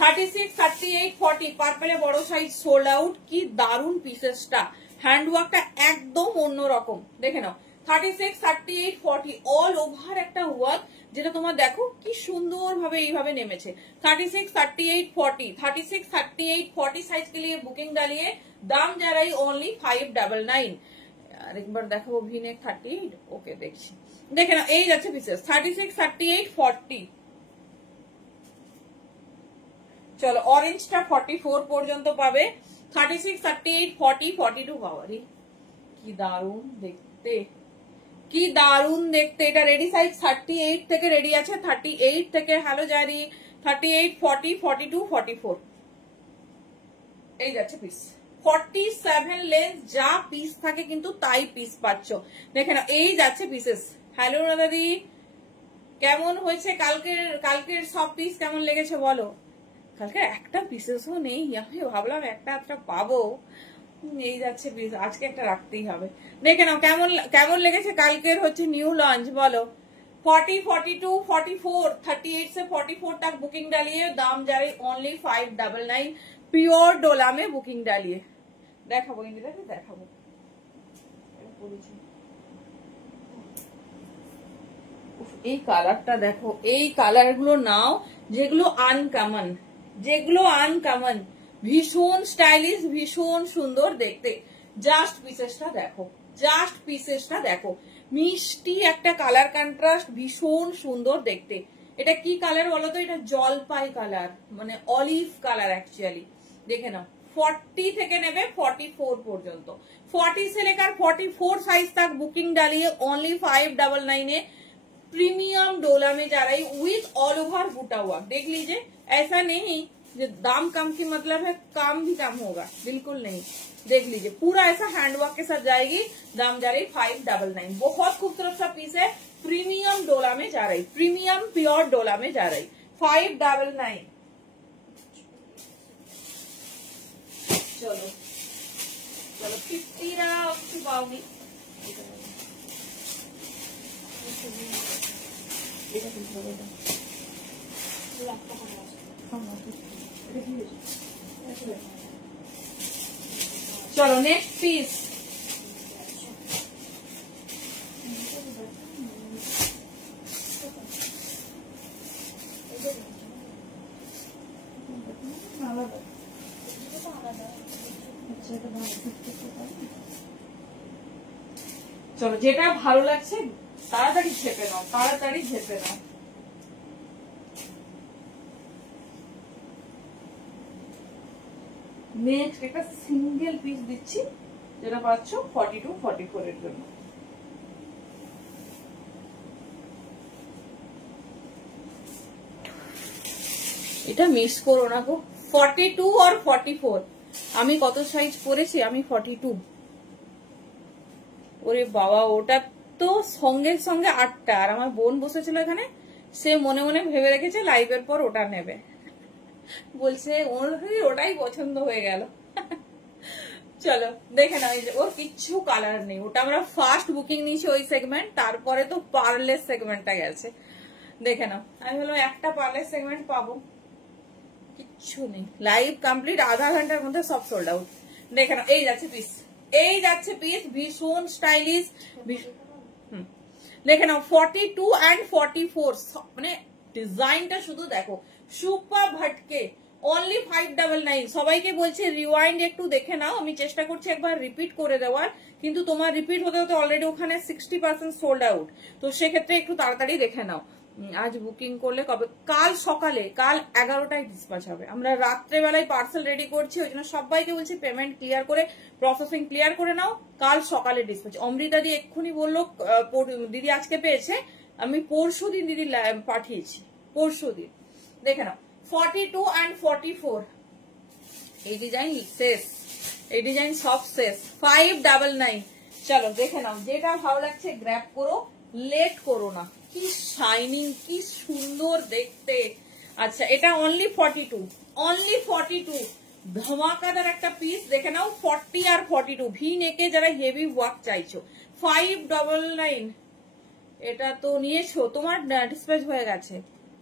36, 38, 40 পার্পেলে বড় সাইজ সোল্ড আউট। কি দারুন পিসেসটা, হ্যান্ডওয়ার্কটা একদম অন্যরকম, দেখে নাও। 36, 38, 40 অল ওভার একটা ওয়ার্ক, যেটা তোমার দেখো কি সুন্দর ভাবে এইভাবে নেমেছে। 36, 38, 40 36, 38, 40 साइज के लिए बुकिंग डालिए, दाम जा रही ओनली 599। আরেকবার দেখাবো ভিনেক 38, ওকে দেখছি, দেখে না এই যাচ্ছে পিসেস 36, 38, 40। চলো অরেঞ্জটা 44 পর্যন্ত পাবে, 36, 38, 40, 42 পাওয়ারই। কি দারুন দেখতে, কি দারুন দেখতে। এটা রেডি সাইজ 38 থেকে রেডি আছে, 38 থেকে হ্যালো জারি, 38, 40, 42, 44 এই যাচ্ছে পিস। 47 লেন্থ, যা পিস থাকে কিন্তু তাই পিস পাচ্ছ, দেখে না এই যাচ্ছে পিসেস। হ্যালো দাদি, কেমন হয়েছে কালকের সব পিস কেমন লেগেছে বলো। কালকে একটা পিসেসও নেই, আমি ভাবলাম একটা পাবো, এই যাচ্ছে পিস, আজকে একটা রাখতেই হবে। দেখে নাও কেমন লেগেছে কালকের হচ্ছে নিউ লঞ্চ বলো। 40, 42, 44 38 से 44 तक बुकिंग डालिए, दाम जा रही ओनली 599। प्योर डोला में बुकिंग डालिए, দেখাবো, ইন্দিরাকে দেখাবো। এই কালারটা দেখো, এই কালার গুলো নাও যেগুলো আনকমন, যেগুলো আনকমন, ভীষণ স্টাইলিশ, ভীষণ সুন্দর দেখতে। জাস্ট পিসেসটা দেখো, জাস্ট পিসেসটা দেখো, মিষ্টি একটা কালার কন্ট্রাস্ট, ভীষণ সুন্দর দেখতে। এটা কি কালার বলো তো? এটা জলপাই কালার, মানে অলিভ কালার অ্যাকচুয়ালি। দেখে নাও, 40 থেকে নেবে 44 পর্যন্ত, 40 से लेकर 44 साइज तक बुकिंग डालिए ओनली 599 है। प्रीमियम डोला में जा रही विथ ऑल ओवर बूटा हुआ। देख लीजिए, ऐसा नहीं जो दाम कम की मतलब है काम भी कम होगा, बिल्कुल नहीं। देख लीजिए, पूरा ऐसा हैंडवर्क के साथ जाएगी। दाम जा रही 599। बहुत खूबसूरत सा पीस है, प्रीमियम डोला में जा रही, प्रीमियम प्योर डोला में जा रही, 599। चलो चलो 50 छुपाऊंगी। चलो नेक्स्ट पीस। চলো যেটা ভালো লাগছে তাড়াতাড়ি ঝেপে নাও, তাড়াতাড়ি ঝেপে নাও। নেক্সট একটা সিঙ্গেল পিস দিচ্ছি, যেটা পাচ্ছ 42-44 এর জন্য। এটা মিস করো না গো, 42 আর 44। আমি কত সাইজ পরেছি? আমি 42। ওরে বাবা, ওটা তো সঙ্গে সঙ্গে 8টা, আর আমার বোন বসেছিল এখানে, সে মনে মনে ভেবে রেখেছে লাইভের পর ওটা নেবে, বলছে ওটাই পছন্দ হয়ে গেল। চলো দেখে নাও, ওর কিচ্ছু কালার নেই, ওটা আমরা ফার্স্ট বুকিং নিয়েছি ওই সেগমেন্ট, তারপরে তো পার্লেস সেগমেন্টটা গেছে। দেখে নাও, আমি বললাম একটা পার্লেস সেগমেন্ট পাবো, কিচ্ছু নেই। লাইভ কমপ্লিট, আধা ঘন্টার মধ্যে সব সোল্ড আউট। দেখে নাও, এই যাচ্ছে পিস, এই যাচ্ছে পিস, ভীষণ স্টাইলিশ। দেখে নাও 42 and 44, মানে ডিজাইনটা শুধু দেখো, সুপার ভটকে, অনলি 599। সবাইকে বলছে রিওয়াইন্ড একটু দেখে নাও, আমি চেষ্টা করছি একবার রিপিট করে দেওয়ার, কিন্তু তোমার রিপিট হতে হতে অলরেডি ওখানে 60% সোল্ড আউট, তো সেক্ষেত্রে একটু তাড়াতাড়ি দেখে নাও। আজ বুকিং করলে কবে? কাল সকালে, কাল 11টায় ডিসপ্যাচ হবে। আমরা রাত্রেবেলায় পার্সেল রেডি করছি, ওই জন্য সবাইকে বলছি পেমেন্ট ক্লিয়ার করে, প্রসেসিং ক্লিয়ার করে নাও, কাল সকালে ডিসপ্যাচ। অমৃতা দি এক্ষুনি বললো দিদি আজকে পেয়েছে, আমি পরশু দিন দিদি পাঠিয়েছি, পরশু দিন। দেখে নাও 42 and 44, এই ডিজাইন শেষ, এই ডিজাইন সব শেষ, 599। চলো দেখে নাও, যেটা ভালো লাগছে গ্র্যাব করো, লেট করো না। কি শাইনিং, কি সুন্দর দেখতে। আচ্ছা, এটা অনলি 42, অনলি 42, ধমাকাদার একটা পিস। দেখে নাও 40 আর 42, ভি নেকে যারা হেভি ওয়ার্ক চাইছো, 599। এটা তো নিয়েছো, তোমার ডিসপ্যাচ হয়ে গেছে,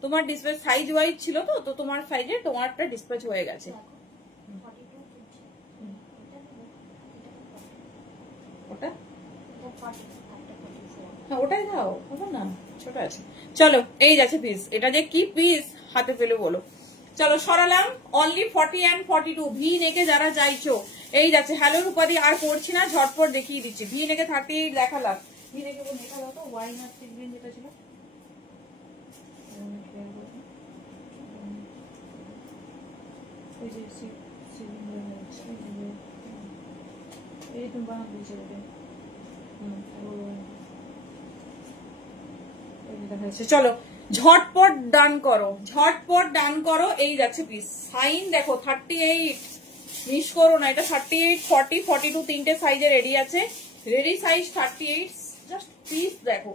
তোমার ডিসপ্যাচ সাইজ ওয়াইজ ছিল তো তোমার সাইজে তোমারটা ডিসপ্যাচ হয়ে গেছে। ওটা হ্যাঁ, ওটাই দাও, হবে না, ছোট আছে। চলো এই যাচ্ছে পিস, এটা যে কি পিস হাতে পেলে বলো। চলো সরালাম, অনলি 40 and 42, ভি নেকে যারা চাইছো এই যাচ্ছে। হ্যালো রূপাদি, আর করছি না, ঝটপট দেখিয়ে দিচ্ছি। ভি নেকে 38 দেখালাম, ভি নেকে দেখা দাও তো, ওয়াইন আর গ্রিন যেটা ছিল, চলো ঝটপট ডান করো, ঝটপট ডান করো। এই যাচ্ছে পিস, সাইন দেখো 38, মিস করো না। এটা 38, 40, 42 তিনটে সাইজে রেডি আছে, রেডি সাইজ 38। জাস্ট পিস দেখো,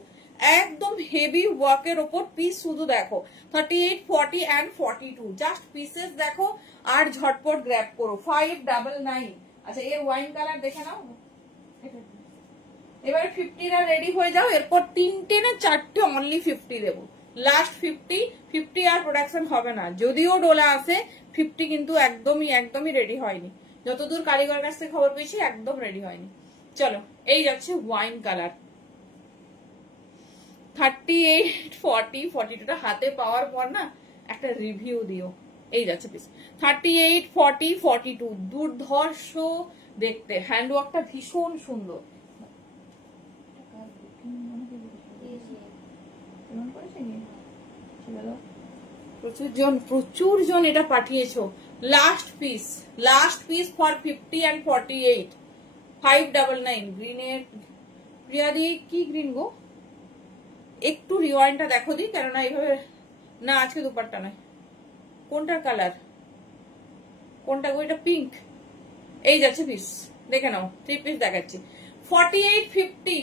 একদম হেভি ওয়ার্কের ওপর পিস, শুধু দেখো 38, 40 and 42, জাস্ট পিসেস দেখো আর ঝটপট গ্র্যাব করো, 599। আচ্ছা, এর ওয়াইন কালার দেখে নাও। এবার 50টা রেডি হয়ে যাও, এরপর 3টে না 4টে অনলি 50 দেবো, লাস্ট 50 আর প্রোডাকশন হবে না। যদিও ডোলা আছে 50 কিন্তু একদমই রেডি হয়নি। যতদূর কারিগর কাছ থেকে খবর পেয়েছি একদম রেডি হয়নি। চলো এই যাচ্ছে ওয়াইন কালার, 38, 40, 42টা হাতে পাওয়ার পর না একটা রিভিউ দিও। এই যাচ্ছে পিস 38, 40, 42, দুর্ধর্ষ দেখতে, হ্যান্ডওয়ার্কটা ভীষণ সুন্দর। প্রচুর জন এটা পাঠিয়েছো। লাস্ট পিস ফর 50 and 48, 599 গ্রিনের। প্রিয়াদি কি গ্রিন গো, একটু রিওয়াইন্ডটা দেখো দি, কেননা এইভাবে না আজকে দুপাট্টা নয়। কোনটার কালার, কোনটা গো, এটা পিঙ্ক। এই যাচ্ছে পিস, দেখে নাও 3 পিস দেখাচ্ছি। 48, 50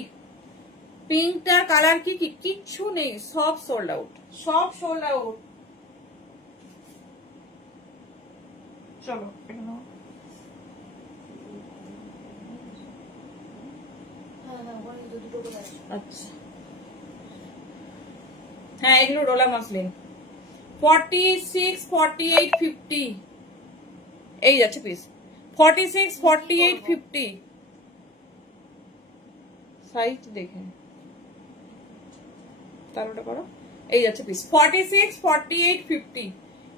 পিঙ্কটার কালার কি কিচ্ছু নেই, সব সোল্ড আউট, সব সোল্ড আউট। চলো আচ্ছা হ্যাঁ, এগুলো ডোলা মাসলিন। 46, 48, 50 এই যাচ্ছে পিস। 46, 48, 50 সাইজ দেখে তাহলে করো। এই যাচ্ছে পিস 46, 48, 50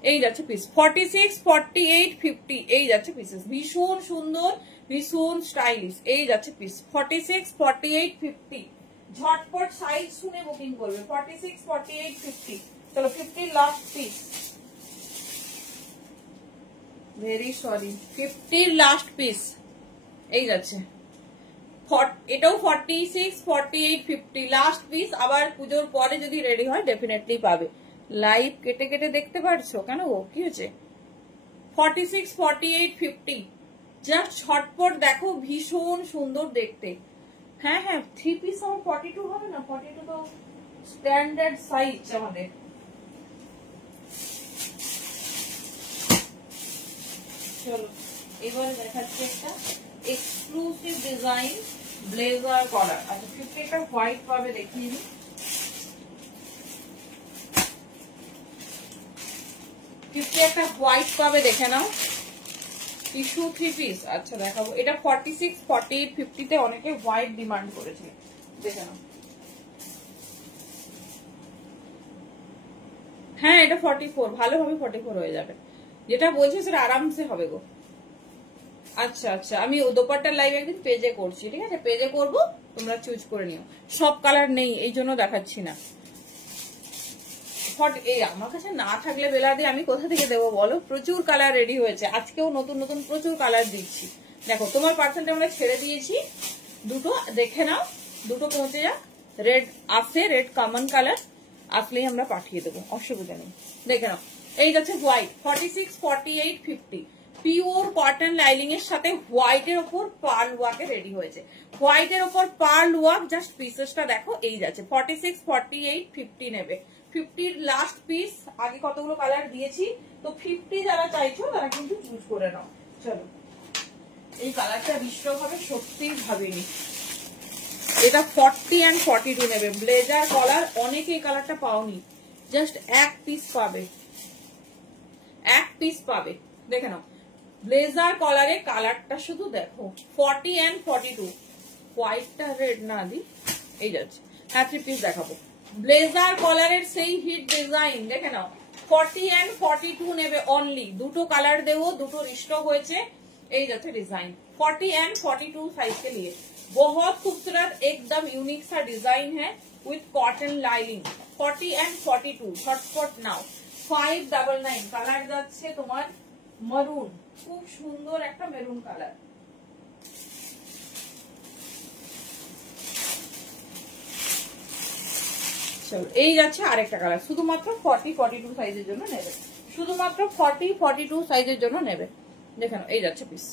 এই যাচ্ছে পিস। 46, 48, 50 এই যাচ্ছে পিসেস, ভীষণ সুন্দর, ভীষণ স্টাইলিশ। এই যাচ্ছে পিস 46, 48, 50 ঝটপট সাইজ শুনে বুকিং করবে। 46, 48, 50 চলো 50 last piece, very sorry 50 last piece. এই যাচ্ছে এটাও 46, 48, 50 লাস্ট পিস। আবার পুজোর পরে যদি রেডি হয় ডেফিনেটলি পাবে। লাইভ কেটে কেটে দেখতে পারছো কেন গো, কি হয়েছে? 46, 48, 50 জাস্ট ঝটপট দেখো, ভীষণ সুন্দর দেখতে। হ্যাঁ হ্যাঁ 3 পিস আমার 42 হবে না, 42 তো স্ট্যান্ডার্ড সাইজ আমাদের। চলো এবারে দেখাচ্ছি একটা এক্সক্লুসিভ ডিজাইন ব্লেজার কলার। আচ্ছা 50 একটা হোয়াইট পাবে, দেখিয়ে দিই। 50 একটা হোয়াইট পাবে, দেখে নাও। Tissue 3 piece. আচ্ছা দেখাবো, এটা 46, 48, 50 তে অনেকে হোয়াইট ডিমান্ড করেছে, দেখে নাও। হ্যাঁ এটা 44, ভালোভাবে 44 হয়ে যাবে, যেটা বলছি সেটা আরামসে হবে গো। আচ্ছা আচ্ছা, আমি দোপাট্টার লাইভ একদিন পেজে করছি, ঠিক আছে, পেজে করব, তোমরা চুজ করে নিও। সব কালার নেই এই জন্য দেখাচ্ছি না। এই আমার কাছে না থাকলে বেলা দিয়ে আমি কোথা থেকে দেবো বলো? প্রচুর কালার রেডি হয়েছে, আজকেও নতুন নতুন প্রচুর কালার দিচ্ছি। দেখো তোমার পার্সেলটা আমরা ছেড়ে দিয়েছি, দুটো দেখে নাও, দুটো পৌঁছে যাক। রেড আছে, রেড কমন কালার, আসলেই আমরা পাঠিয়ে দেবো, অসুবিধা নেই। দেখে নাও এই যাচ্ছে হোয়াইট 46, 48, 50 পিওর কটন লাইনিং এর সাথে হোয়াইটের ওপর পার্ল ওয়ার্কে রেডি হয়েছে। হোয়াইটের ওপর পার্ল ওয়ার্ক, জাস্ট পিসেসটা দেখো। এই যাচ্ছে 46, 48, 50 নেবে। 50 লাস্ট পিস, আগে কতগুলো কালার দিয়েছি, তো 50 যারা চাইছো তারা কিন্তু চুজ করে নাও। চলো এই কালারটা বিশ্ব হবে, সত্যিই ভাবিনি। এটা 40 and 42 নেবে, ব্লেজার কলার। অনেকে এই কালারটা পাওনি, জাস্ট এক পিস পাবে, এক পিস পাবে, দেখে নাও। ব্লেজার কলারে কালারটা শুধু দেখো, 40 and 42 হোয়াইটটা রেড না দি, এই যাচ্ছে। হ্যাঁ 3 পিস দেখাবো, ব্লেজার কলারের সেই হিট ডিজাইন, দেখে নাও। 40 and 42 নেবে অনলি, দুটো কালার দেবো, দুটো স্টক হয়েছে। এই যাচ্ছে ডিজাइन 40 and 42 साइज के लिए बहुत खूबसूरत एकदम यूनिक सा डिजाइन है विथ कॉटन लाइनिंग। 40 and 42 झटपट नाও। 599 কালার যাচ্ছে তোমার মেরুন, খুব সুন্দর একটা মেরুন কালার। চলো এই যাচ্ছে আরেকটা কালার, শুধুমাত্র 40, 42 সাইজের জন্য নেবে, শুধুমাত্র 40, 42 সাইজের জন্য নেবে। দেখেন এই যাচ্ছে পিস,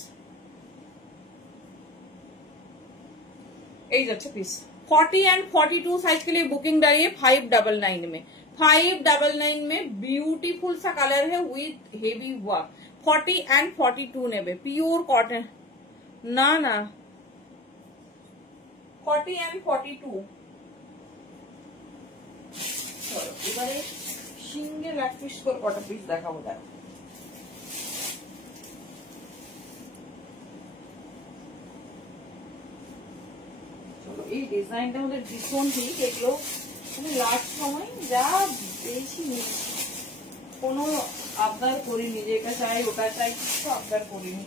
এই যাচ্ছে পিস। 40 and 42 साइज के लिए बुकिंग डालिए 599 में। 599 में ब्यूटीफुल सा कलर है विथ हेवी वर्क। 40 and 42 নেবে, পিওর কটন না না, 40 and 42। চলো এবারে সিঙ্গেল এক পিস করে কটা পিস দেখাবো। দেখো ডিজাইনটা আমাদের ভীষণ ঠিক, এগুলো মানে লাস্ট সময় যা পেয়েছি কোনো আবদার করিনি, যেটা চাই ওটা চাই, কিছু আবদার করিনি।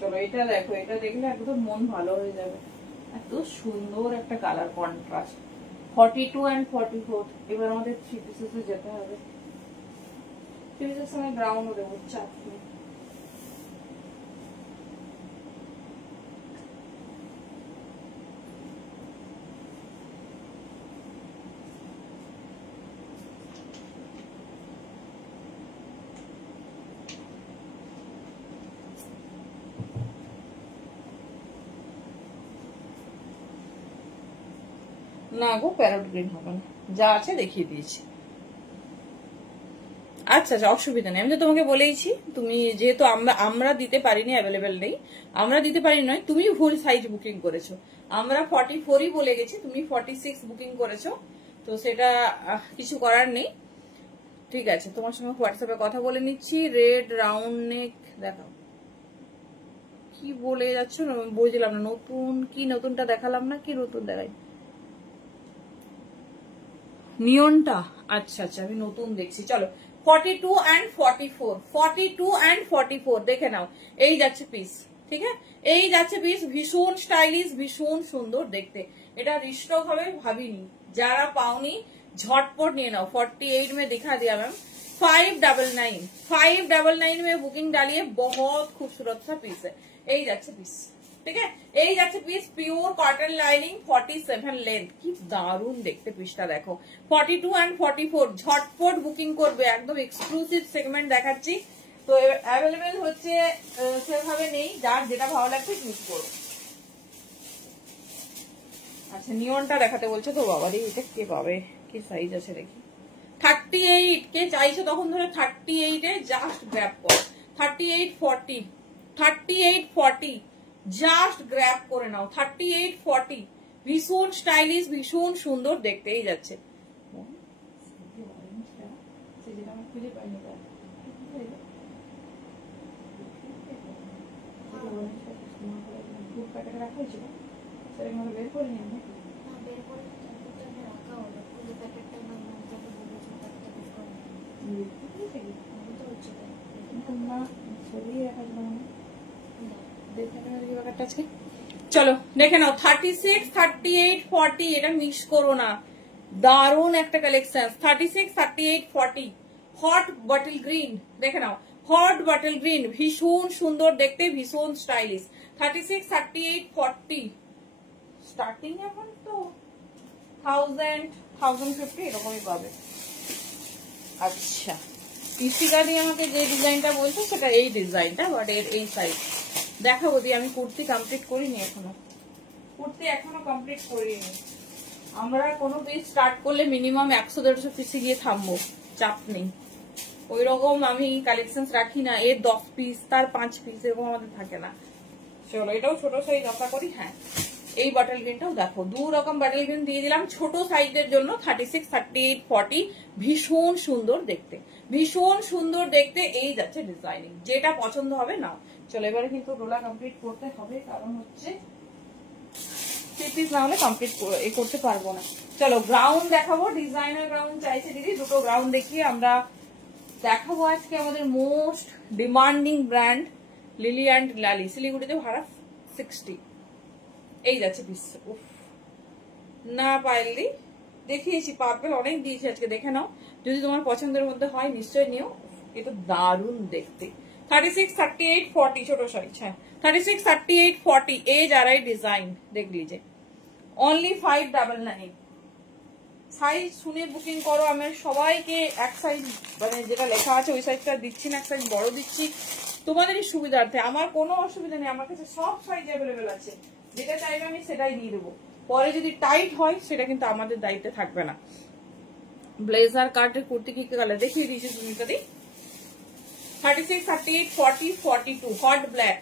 চলো এটা দেখো, এটা দেখলে একদম মন ভালো হয়ে যাবে, এত সুন্দর একটা কালার কন্ট্রাস্ট। 42 and 44। এবার আমাদের 3 পিসেস যেতে হবে। 3 পিসেস আমি ব্রাউনও দেবো, চাপ নেই। না গো, প্যারট গ্রিন হবে না, যা আছে দেখিয়ে দিয়েছি। আচ্ছা আচ্ছা, অসুবিধা নেই, আমি তো তোমাকে বলেইছি, তুমি যেহেতু আমরা দিতে পারিনি, অ্যাভেলেবেল নেই, আমরা দিতে পারি নয়, তুমি ভুল সাইজ বুকিং করেছো। আমরা 44ই বলে গেছি, তুমি 46 বুকিং করেছো, তো সেটা কিছু করার নেই। ঠিক আছে, তোমার সঙ্গে হোয়াটসঅ্যাপে কথা বলে নিচ্ছি। রেড রাউন্ড নেক দেখাও, কি বলে যাচ্ছ না বুঝলাম না। নতুন কি, নতুনটা দেখালাম না, কি নতুন দেখাই? নিয়নটা, আচ্ছা আচ্ছা, আমি নতুন দেখছি। চলো 42 and 44, 42 and 44 দেখে নাও। এই যাচ্ছে পিস, ঠিক আছে, এই যাচ্ছে পিস, ভীষণ স্টাইলিশ, ভীষণ সুন্দর দেখতে। এটা রিস্টক হবে ভাবিনি, যারা পাওনি झटपट নিয়ে নাও। 48 में दिखा दिया मैम। 599 में बुकिंग डालिए, बहुत खूबसूरत सा पीस है। এই যাচ্ছে পিস, ঠিক আছে, এই যাচ্ছে piece, pure cotton lining, 47 length, কি দারুণ দেখতে পিসটা দেখো। 42 and 44 ঝটপট বুকিং করবে, একদম এক্সক্লুসিভ সেগমেন্ট দেখাচ্ছি। তো অ্যাভেলেবেল হচ্ছে সেভাবে নেই, যার যেটা ভালো লাগছে চুজ করো। আচ্ছা, নিয়নটা দেখাতে বলছে তো, বাবারে এটা কে পাবে, কি সাইজ আছে দেখি। 38 কে চাইছো তখন ধরে 38 এ জাস্ট গ্র্যাব করো। 38 40, 38 40 জাস্ট গ্র্যাব করে নাও। 38 40 ভীষণ স্টাইলিশ, ভীষণ সুন্দর দেখতেই যাচ্ছে। বের করে নিয়ে চলো দেখে নাও। 36, 38, 40 এটা মিক্স করো না, দারুণ একটা কালেকশন। 36, 38, 40 হট বটল গ্রিন দেখে নাও, হট বটল গ্রিন ভীষণ সুন্দর দেখতে, ভীষণ স্টাইলিশ। 36, 38, 40 স্টার্টিং এখন তো 1000, 1050 এরকমই পাবে। আচ্ছা, পিসিকা দিয়ে আমাকে যে ডিজাইনটা বলছো সেটা এই ডিজাইনটা, বাট এর এই সাইজ দেখাবো দিয়ে। আমি কুর্তি কমপ্লিট করিনি এখনো, কুর্তি এখনো কমপ্লিট করিনি। আমরা কোনো পিস স্টার্ট করলে মিনিমাম 100-150 পিসে গিয়ে থামবো, চাপ নেই। ওই রকম আমি কালেকশন রাখি না, এর 10 পিস তার 5 পিস এরকম আমাদের থাকে না। চলো এটাও ছোট সাইজ আশা করি। হ্যাঁ, এই বটল গ্রিনটাও দেখো, 2 রকম বটল গ্রিন দিয়ে দিলাম ছোট সাইজের জন্য। 36, 38, 40 ভীষণ সুন্দর দেখতে, ভীষণ সুন্দর দেখতে। এই যাচ্ছে ডিজাইনিং, যেটা পছন্দ হবে নাও। চলো এবারে কিন্তু রোলা কমপ্লিট করতে হবে, কারণ হচ্ছে 3 পিস না হলে কমপ্লিট করতে পারবো না। চলো গ্রাউন্ড দেখাবো, ডিজাইনার গ্রাউন্ড চাইছে দিদি, দুটো গ্রাউন্ড দেখিয়ে আমরা দেখাবো আজকে আমাদের most demanding brand Lily and Lali. শিলিগুড়িতে ভাড়া 60। এই যাচ্ছে পিস, উফ না পাইলি দেখিয়েছি, পার্পেল অনেক দিয়েছি আজকে, দেখে নাও। যদি তোমার পছন্দের মধ্যে হয় নিশ্চয় নিও, এটা দারুণ দেখতে। 36, 38, 40 ছোট সাইজ। হ্যাঁ, 36, 38, 40 एज आ रहा है डिजाइन देख लीजिए। ओनली 599 সাইজ শুনে বুকিং করো। আমি সবাইকে এক সাইজ মানে যেটা লেখা আছে ওই সাইজটা দিচ্ছি না, এক সাইজ বড় দিচ্ছি তোমাদেরই সুবিধার্থে। আমার কোনো অসুবিধা নেই, আমার কাছে সব সাইজ অ্যাভেলেবেল আছে, যেটা চাইবে আমি সেটাই দিয়ে দেবো। পরে যদি টাইট হয় সেটা কিন্তু আমাদের দায়িত্বে থাকবে না। ব্লেজার কাটের কুর্তি কি কালার দেখিয়ে দিয়েছি সুমিতা দি। 36, 38, 40, 42 হট ব্ল্যাক,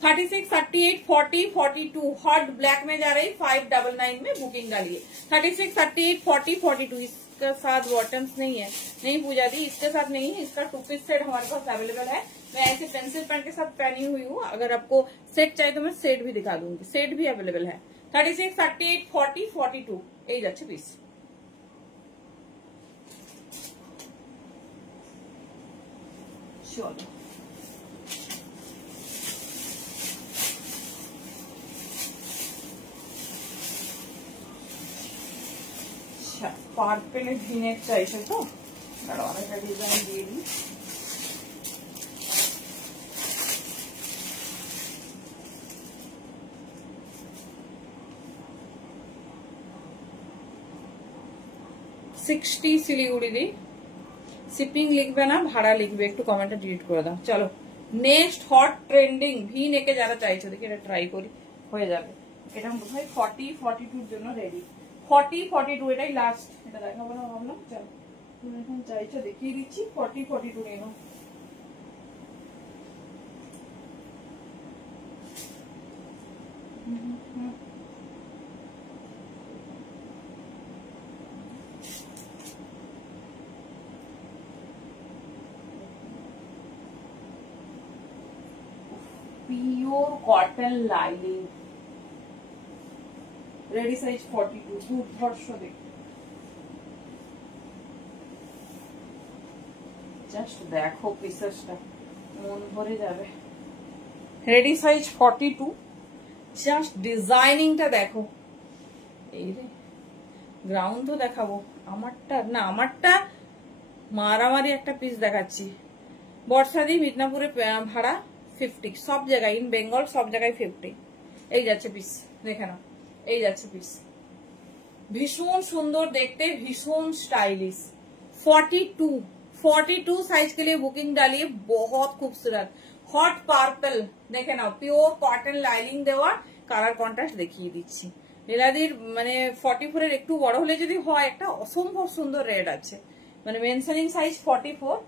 36, 38, 40, 42 हॉट ब्लैक में जा रही 599 में बुकिंग डालिए। 36, 38, 40, 42 इसके साथ बॉटम्स नहीं है, नहीं पूजा दी, इसके साथ नहीं है। इसका 2 पीस सेट हमारे पास अवेलेबल है। मैं ऐसे पेंसिल पैंट के साथ पहनी हुई हूँ। अगर आपको सेट चाहिए तो मैं सेट भी दिखा दूंगी, सेट भी अवेलेबल है। 36, 38, 40, 42 এই যাচ্ছে পিস। চলো পার্পেলের ভিনেট চাইছে তো, অনেকটা ডিজাইন দিয়ে দিই। सिक्सटी শিলিগুড়ি দি। শিপিং লিখবে না, ভাড়া লিখবে, একটু কমেন্টটা ডিলিট করে দাও। চলো নেক্সট হট ট্রেন্ডিং ভি নেকে যারা চাইছো, দেখি এটা ট্রাই করি, হয়ে যাবে। এটা বোধহয় 40, 42 এর জন্য রেডি। 40, 42 এটাই লাস্ট, এটা দেখাবো না ভাবলাম। চলো তুমি এখন চাইছো দেখিয়ে দিচ্ছি। 40, 42 নিয়ে নাও। Pure cotton lining, ready size 42, দুর্ধর্ষ দেখতে। জাস্ট দেখো পিসেসটা, মন ভরে যাবে। রেডি সাইজ 42, জাস্ট ডিজাইনিংটা দেখো। এই রে গ্রাউন্ড তো দেখাবো, আমারটা না, আমারটা মারামারি একটা পিস দেখাচ্ছি। বর্ষাদি মিদনাপুরে ভাড়া 50, সব জায়গায় ইন বেঙ্গল সব জায়গায় 50। এই যাচ্ছে পিস, দেখে নাও, এই যাচ্ছে পিস। ভীষণ সুন্দর দেখতে, भीषण स्टाइलिश। 42 साइज के लिए बुकिंग डालिए, बहुत खूबसूरत हॉट पार्पल देखे नाओ, পিওর কটন লাইনিং দেওয়া, কালার কন্ট্রাস্ট দেখিয়ে দিচ্ছি। লীলাদির মানে 44 এর একটু বড় হলে যদি হয়, একটা অসম্ভব সুন্দর রেড আছে, মানে মেনশনিং সাইজ 44,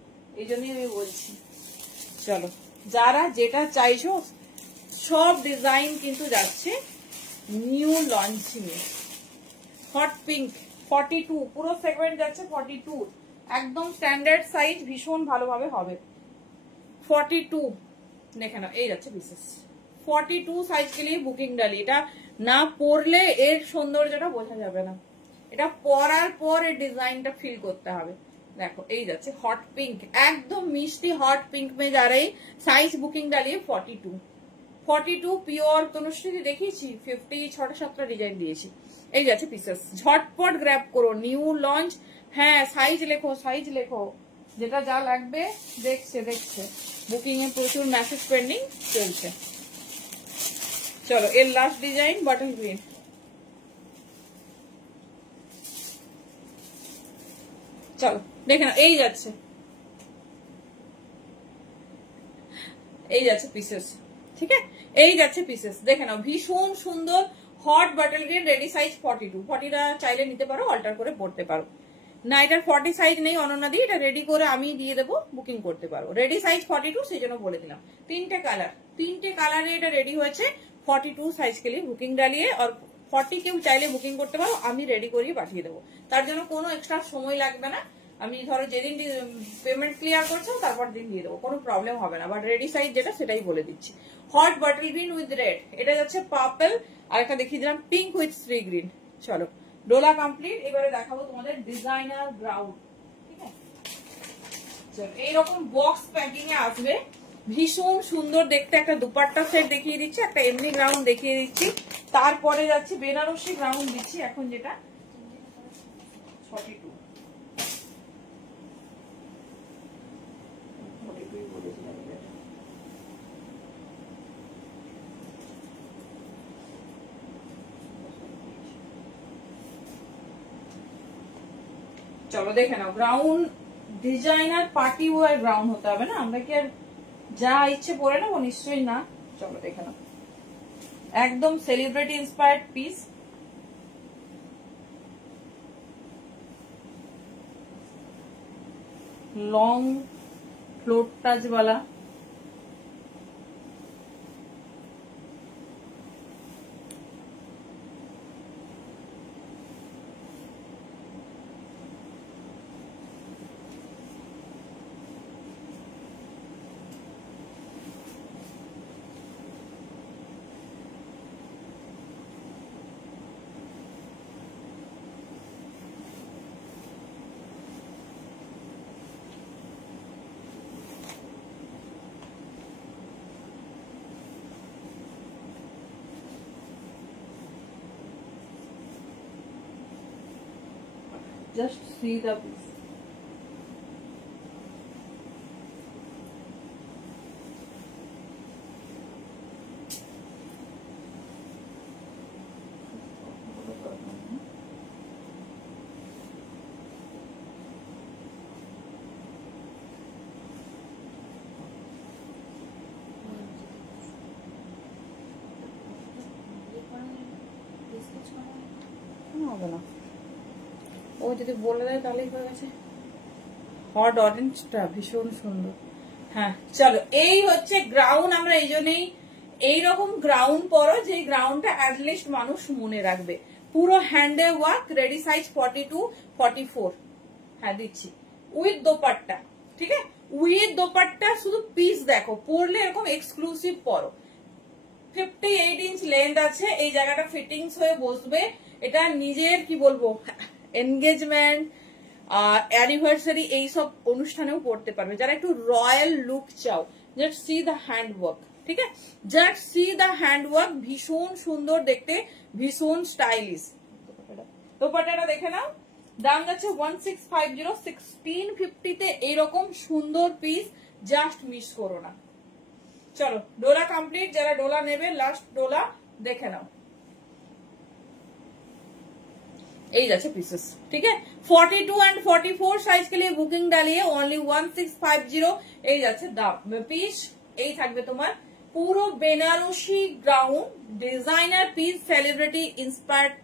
এই জন্যই আমি বলছি। চলো যারা যেটা চাইছো সব ডিজাইন কিন্তু যাচ্ছে নিউ লঞ্চিং এ। হট পিঙ্ক 42 পুরো সেগমেন্ট যাচ্ছে 42, একদম স্ট্যান্ডার্ড সাইজ, ভীষণ ভালোভাবে হবে। 42 দেখে নাও, এই যাচ্ছে বিশেষ। 42 সাইজ के लिए বুকিং ডালি। এটা না পরলে এর সৌন্দর্যটা বোঝা যাবে না, এটা পরার পর এর ডিজাইনটা ফিল করতে হবে। देखो এই যাচ্ছে হট পিঙ্ক, একদম মিষ্টি হট পিঙ্ক में जा रही। साइज बुकिंग डालिए 42 পিওর। তনুশ্রী দেখিয়েছি 50, 6-7টা ডিজাইন দিয়েছি। এই যাচ্ছে পিসেস, ঝটপট গ্র্যাব করো, নিউ লঞ্চ। হ্যাঁ সাইজ লেখো, সাইজ লেখো, যেটা যা লাগবে। দেখছে বুকিং এ প্রচুর মেসেজ পেন্ডিং চলছে। চলো এর লাস্ট ডিজাইন বটল গ্রিন। চলো দেখে নাও, এই যাচ্ছে পিসেস, ঠিক আছে, এই যাচ্ছে পিসেস। দেখে নাও ভীষণ সুন্দর hot bottle green, ready size 42। 40টা চাইলে নিতে পারো, অল্টার করে পড়তে পারো। না এটার 40 সাইজ নেই অনন্যা দি, এটা রেডি করে আমি দিয়ে দেবো, বুকিং করতে পারো। রেডি সাইজ 42, সেই জন্য বলে দিলাম। তিনটে কালারে এটা রেডি হয়েছে। 42 সাইজ के लिए বুকিং ডালিয়ে, আর 40 কেউ চাইলে বুকিং করতে পারো, আমি রেডি করিয়ে পাঠিয়ে দেবো। তার জন্য কোনো এক্সট্রা সময় লাগবে না। আমি ধরো যেদিন পেমেন্ট ক্লিয়ার করছো তারপর দিন দিয়ে দেবো, কোনো প্রবলেম হবে না। বাট রেডি সাইজ যেটা সেটাই বলে দিচ্ছি। Hot bottle green with red, এটা যাচ্ছে পার্পল, আর একটা দেখিয়ে দিলাম পিঙ্ক উইথ সি গ্রিন। চলো ডোলা কমপ্লিট। এবারে দেখাবো তোমাদের ডিজাইনার গ্রাউন্ড, ঠিক আছে। চলো এইরকম বক্স প্যাকিং এ আসবে, ভীষণ সুন্দর দেখতে। একটা দুপাট্টা সেট দেখিয়ে দিচ্ছি, একটা এমনি গ্রাউন্ড দেখিয়ে দিচ্ছি, তারপরে যাচ্ছি বেনারসি গ্রাউন্ড দিচ্ছি এখন, যেটা 42। চলো দেখে নাও, ground designer party wear ground হতে হবে না, আমরা কি আর যা ইচ্ছে পরে নেবো? নিশ্চয়ই না। চলো দেখে নাও, একদম celebrity inspired piece. Long float touch वाला, জাস্ট সি দ্য পিস। হবে না, ও যদি বলে দেয় তাহলেই হয়ে গেছে। হট অরেঞ্জটা ভীষণ সুন্দর। হ্যাঁ চলো, এই হচ্ছে গ্রাউন্ড। আমরা এই জন্যই এইরকম গ্রাউন্ড পরো যে গ্রাউন্ডটা অ্যাটলিস্ট মানুষ মনে রাখবে। পুরো হ্যান্ডে ওয়ার্ক, রেডি সাইজ 42 44। হ্যাঁ দিচ্ছি উইথ দোপাট্টা, ঠিক আছে, উইথ দোপাট্টা। শুধু পিস দেখো, পরলে এরকম এক্সক্লুসিভ পরো। 58 ইঞ্চ লেন্থ আছে, এই জায়গাটা ফিটিংস হয়ে বসবে। এটা নিজের কি বলবো, এনগেজমেন্ট, অ্যানিভার্সারি এইসব অনুষ্ঠানেও পড়তে পারবে। যারা একটু রয়্যাল লুক চাও, just see the hand work, ঠিক আছে, just see the hand work. ভীষণ সুন্দর দেখতে, ভীষণ স্টাইলিশ। দোপাট্টাটা দেখে নাও। দাম যাচ্ছে 1650। 1650 তে এইরকম সুন্দর পিস জাস্ট মিস করো না। চলো ডোলা কমপ্লিট। যারা ডোলা নেবে লাস্ট ডোলা দেখে নাও। এই যাচ্ছে পিসেস, ঠিক है। 42 एंड 44 साइज के लिए बुकिंग डालिए, ओनली 1650। এই যাচ্ছে দাম। পিস এই থাকবে তোমার পুরো Banarasi ground designer piece, celebrity inspired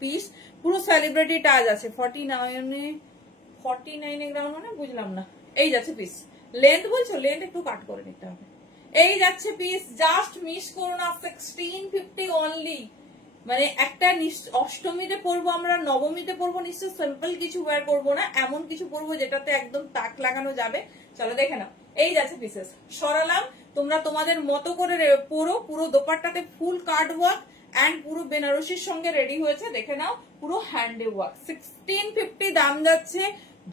piece, পুরো সেলিব্রিটি টাচ আছে। 49 গ্রাউন্ড মানে বুঝলাম না। এই যাচ্ছে পিস। লেন্থ বলছো, লেন্থ একটু কাট করে নিতে হবে। এই যাচ্ছে পিস, জাস্ট মিস করো না। 1650 অনলি। মানে একটা অষ্টমীতে পরবো আমরা, নবমীতে পরবো, নিশ্চয় সিম্পল কিছু ওয়্যার করবো না, এমন কিছু পরবো যেটাতে একদম তাক লাগানো যাবে। চলো দেখে নাও। এই যাচ্ছে পিসেস, সরালাম। তোমরা তোমাদের মতো করে পরো। পুরো দোপাট্টাতে ফুল কাট ওয়ার্ক এন্ড পুরো বেনারসির সঙ্গে রেডি হয়েছে, দেখে নাও। পুরো হ্যান্ডে ওয়ার্ক। 1650 দাম যাচ্ছে।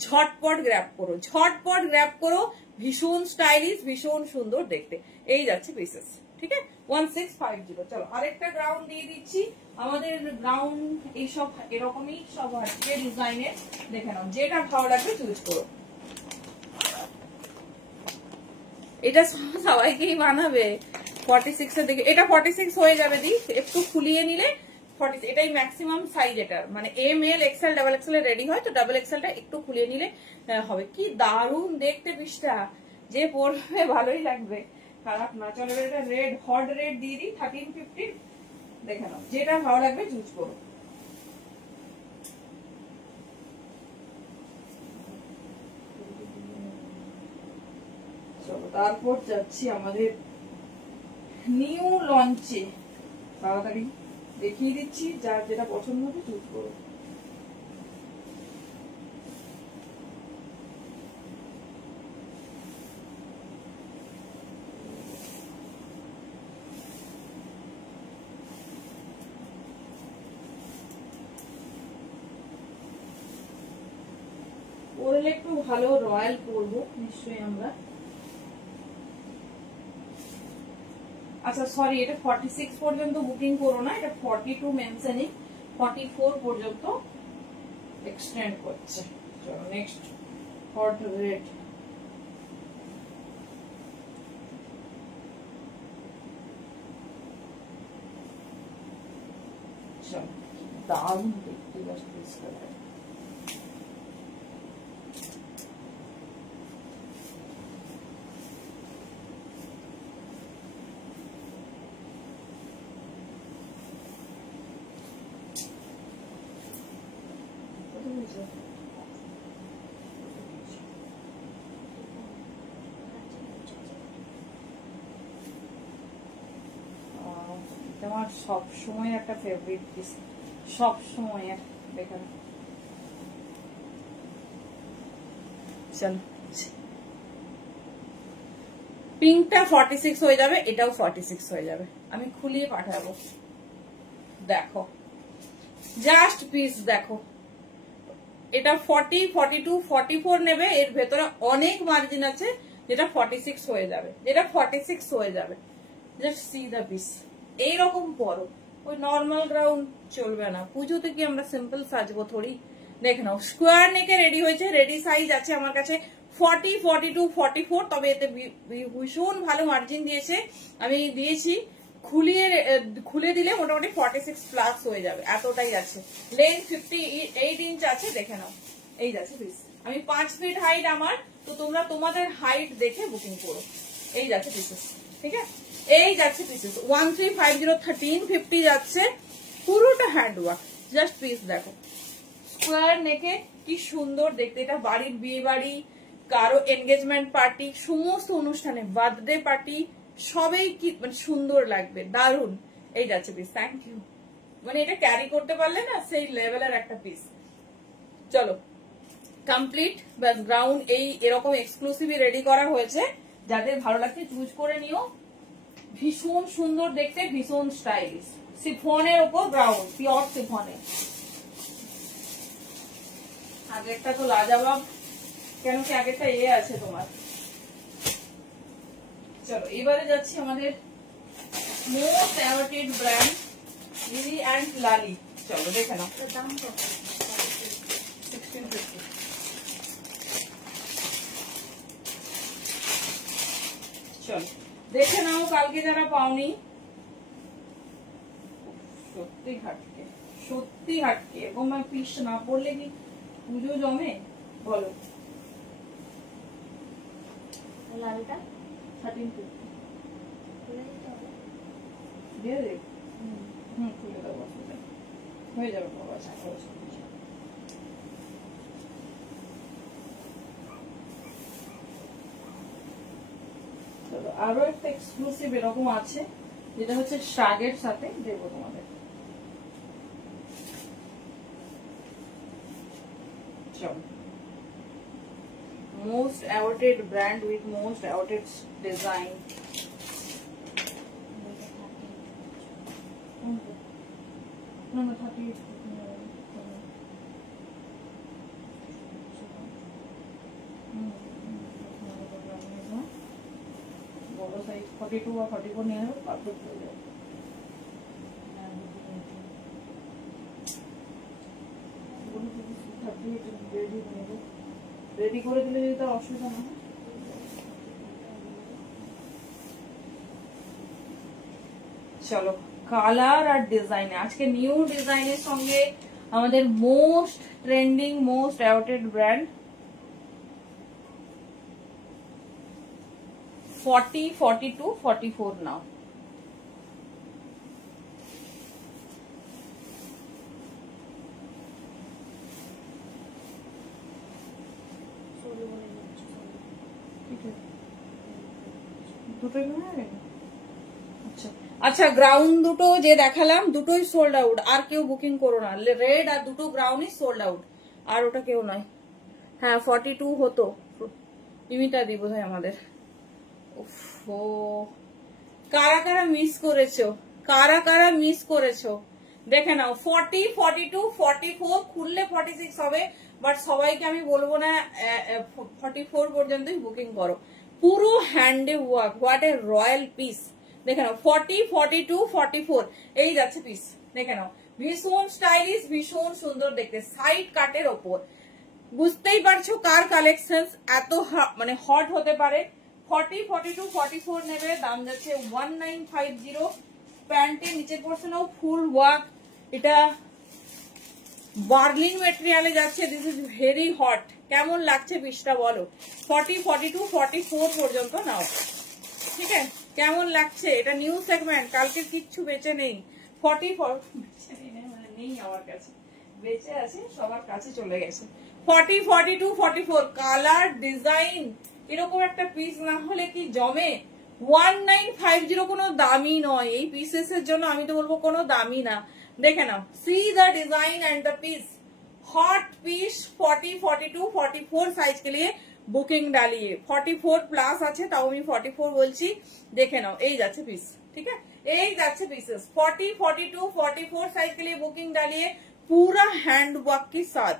ঝটপট গ্র্যাব করো, ঝটপট গ্র্যাব করো। ভীষণ স্টাইলিশ, ভীষণ সুন্দর দেখতে। এই যাচ্ছে পিসেস, ঠিক আছে। 1650। চলো আরেকটা গ্রাউন্ড দিয়ে দিচ্ছি। আমাদের গ্রাউন্ড এইসব এরকমই সব আছে ডিজাইনের, দেখে নাও। যেটা ভালো লাগবে চুজ করো। এটা সবাইকেই বানাবে 46 এর দিকে। এটা 46 হয়ে যাবে দি, একটু খুলিয়ে নিলে 40। এটাই ম্যাক্সিমাম সাইজ এটার, মানে M L XL double XL এ রেডি হয়, তো ডাবল এক্সেলটা একটু খুলিয়ে নিলে হবে। কি দারুণ দেখতে পিসটা, যে পরবে ভালোই লাগবে, খারাপ না। চলো এটা রেড, হট রেড দিয়ে দিই 1350। দেখে নাও, যেটা ভালো লাগবে চুজ করো। চলো তারপর যাচ্ছি আমাদের নিউ লঞ্চে। তাড়াতাড়ি দেখিয়ে দিচ্ছি, যার যেটা পছন্দ হবে চুজ করো। পরলে একটু ভালো রয়্যাল পরবো নিশ্চয়ই আমরা। আচ্ছা সরি, এটা 46 পর্যন্ত বুকিং করো না, এটা 42 মেনশনই, 44 পর্যন্ত এক্সটেন্ড করছে। চলো নেক্সট হট রেড। চলো দারুণ দেখতে যাচ্ছে। তোমার সব সময় একটা ফেভারিট পিস, সব সময় দেখে। চলো পিঙ্কটা 46 হয়ে যাবে, এটাও 46 হয়ে যাবে। আমি খুলিয়ে পাঠাবো, দেখো জাস্ট পিস দেখো। এটা 40, 42, 44 নেবে, এর ভেতরে অনেক মার্জিন আছে, যেটা 46 হয়ে যাবে, যেটা 46 হয়ে যাবে। Just see the piece. এইরকম পরো, ওই নর্মাল গ্রাউন্ড চলবে না। পুজোতে কি আমরা সিম্পল সাজবো থোড়ি, দেখে নাও স্কোয়ার নেকে রেডি হয়েছে, রেডি সাইজ আছে আমার কাছে 40, 42, 44, তবে এতে ভীষণ ভালো মার্জিন দিয়েছে, আমি দিয়েছি খুলে দিলে মোটামুটি 46 প্লাস হয়ে যাবে, এতটাই আছে। লেন্থ 58 ইঞ্চ আছে, দেখে নাও। এই যাচ্ছে পিস, আমি 5 ফিট হাইট আমার, তো তোমরা তোমাদের হাইট দেখে বুকিং করো। এই যাচ্ছে পিসেস, ঠিক আছে, এই যাচ্ছে পিসেস 1350, 1350 যাচ্ছে, পুরোটা হ্যান্ডওয়ার্ক। জাস্ট পিস দেখো, স্কোয়ার নেকে কি সুন্দর দেখতে, এটা বাড়ির বিয়ে বাড়ি, কারো এনগেজমেন্ট পার্টি, সমস্ত অনুষ্ঠানে, বার্থডে পার্টি, সবাই কি মানে সুন্দর লাগবে, দারুন। এই যাচ্ছে পিস, থ্যাংক ইউ। মানে এটা ক্যারি করতে পারলে না সেই লেভেলের একটা পিস। চলো কমপ্লিট, ব্যাস গ্রাউন্ড এই এরকম এক্সক্লুসিভলি রেডি করা হয়েছে, যাদের ভালো লাগছে চুজ করে নিও। ভীষণ সুন্দর দেখতে, ভীষণ স্টাইলিশ, সিফনের ওপর গ্রাউন্ড, পিওর সিফনের। আগেরটা তো লাজাবাব, কেন কি আগেরটা আছে তোমার। চলো এবারে যাচ্ছি আমাদের মোস্ট অ্যাওয়ার্টেড ব্র্যান্ড লিলি অ্যান্ড লালি। চলো দেখে নাও, দাম কত? 1650। চলো দেখে নাও, কালকে যারা পাওনি, সত্যি হাটকে, সত্যি হাটকে, এরকম পিস না পড়লে কি পুজো জমে বলো। লালটা 1350 দিয়ে দে, খুলে দেবো, হয়ে যাবে বাবা। আরো একটা এক্সক্লুসিভ এরকম আছে, যেটা হচ্ছে শাগের সাথে দেবো তোমাদের। চলো, most awarded brand with most awarded design. No, 30. বড় সাইজ 42 বা 44 নিয়ে নেবে, পারফেক্ট হয়ে যাবে। রেডি করে দিলে যদি তার অসুবিধা না হয়। চলো কালার আর ডিজাইনে, আজকে নিউ ডিজাইনের সঙ্গে আমাদের মোস্ট ট্রেন্ডিং, মোস্ট অ্যাওয়ার্টেড ব্র্যান্ড 40, 42, 44 নাও। আচ্ছা গ্রাউন্ড দুটো যে দেখালাম দুটোই সোল্ড আউট, আর কেউ বুকিং করো না। রেড আর দুটো গ্রাউন্ডই সোল্ড আউট, আর ওটা কেউ নয়। হ্যাঁ 42 হতো, ইমিটা দিব ভাই আমাদের। ও কারা কারা মিস করেছো, কারা কারা মিস করেছো দেখে নাও। 40, 42, 44 খুললে 46 হবে, বাট সবাইকে আমি বলবো না 44 পর্যন্তই বুকিং করো। পুরো হ্যান্ডে work, what a royal piece. দেখে নাও 40, 42, 44 এই যাচ্ছে পিস, দেখে নাও। ভীষণ স্টাইলিশ, ভীষণ সুন্দর দেখতে, সাইড কাটের ওপর। বুঝতেই পারছো কার কালেকশন এত মানে হট হতে পারে। 40, 42, 44 নেবে, দাম যাচ্ছে 1950। প্যান্টের নিচের পোর্শনেও ফুল ওয়ার্ক, এটা বার্লিন মেটেরিয়ালে যাচ্ছে। This is very hot. কেমন লাগছে পিসটা বলো। 40, 42, 44 পর্যন্ত নাও, ঠিক আছে। কেমন লাগছে, এটা নিউ সেগমেন্ট, কালকে কিচ্ছু বেঁচে নেই। 44 বেঁচে নেই মানে নেই আমার কাছে, বেঁচে আছে সবার কাছে চলে গেছে। 40, 42, 44 কালার ডিজাইন, এরকম একটা পিস না হলে কি জমে। 1950 কোনো দামি নয় এই পিসেস এর জন্য, আমি তো বলবো কোনো দামি না। দেখে নাও, see the design and the piece, hot piece. 40, 42, 44 size के लिए বুকিং ডালিয়ে। 44 প্লাস আছে, তাও আমি 44 বলছি। দেখে নাও, এই যাচ্ছে পিস, ঠিক আছে, এই যাচ্ছে পিসেস। 40, 42, 44 साइज के लिए बुकिंग डालिए, पूरा हैंड वर्क के साथ।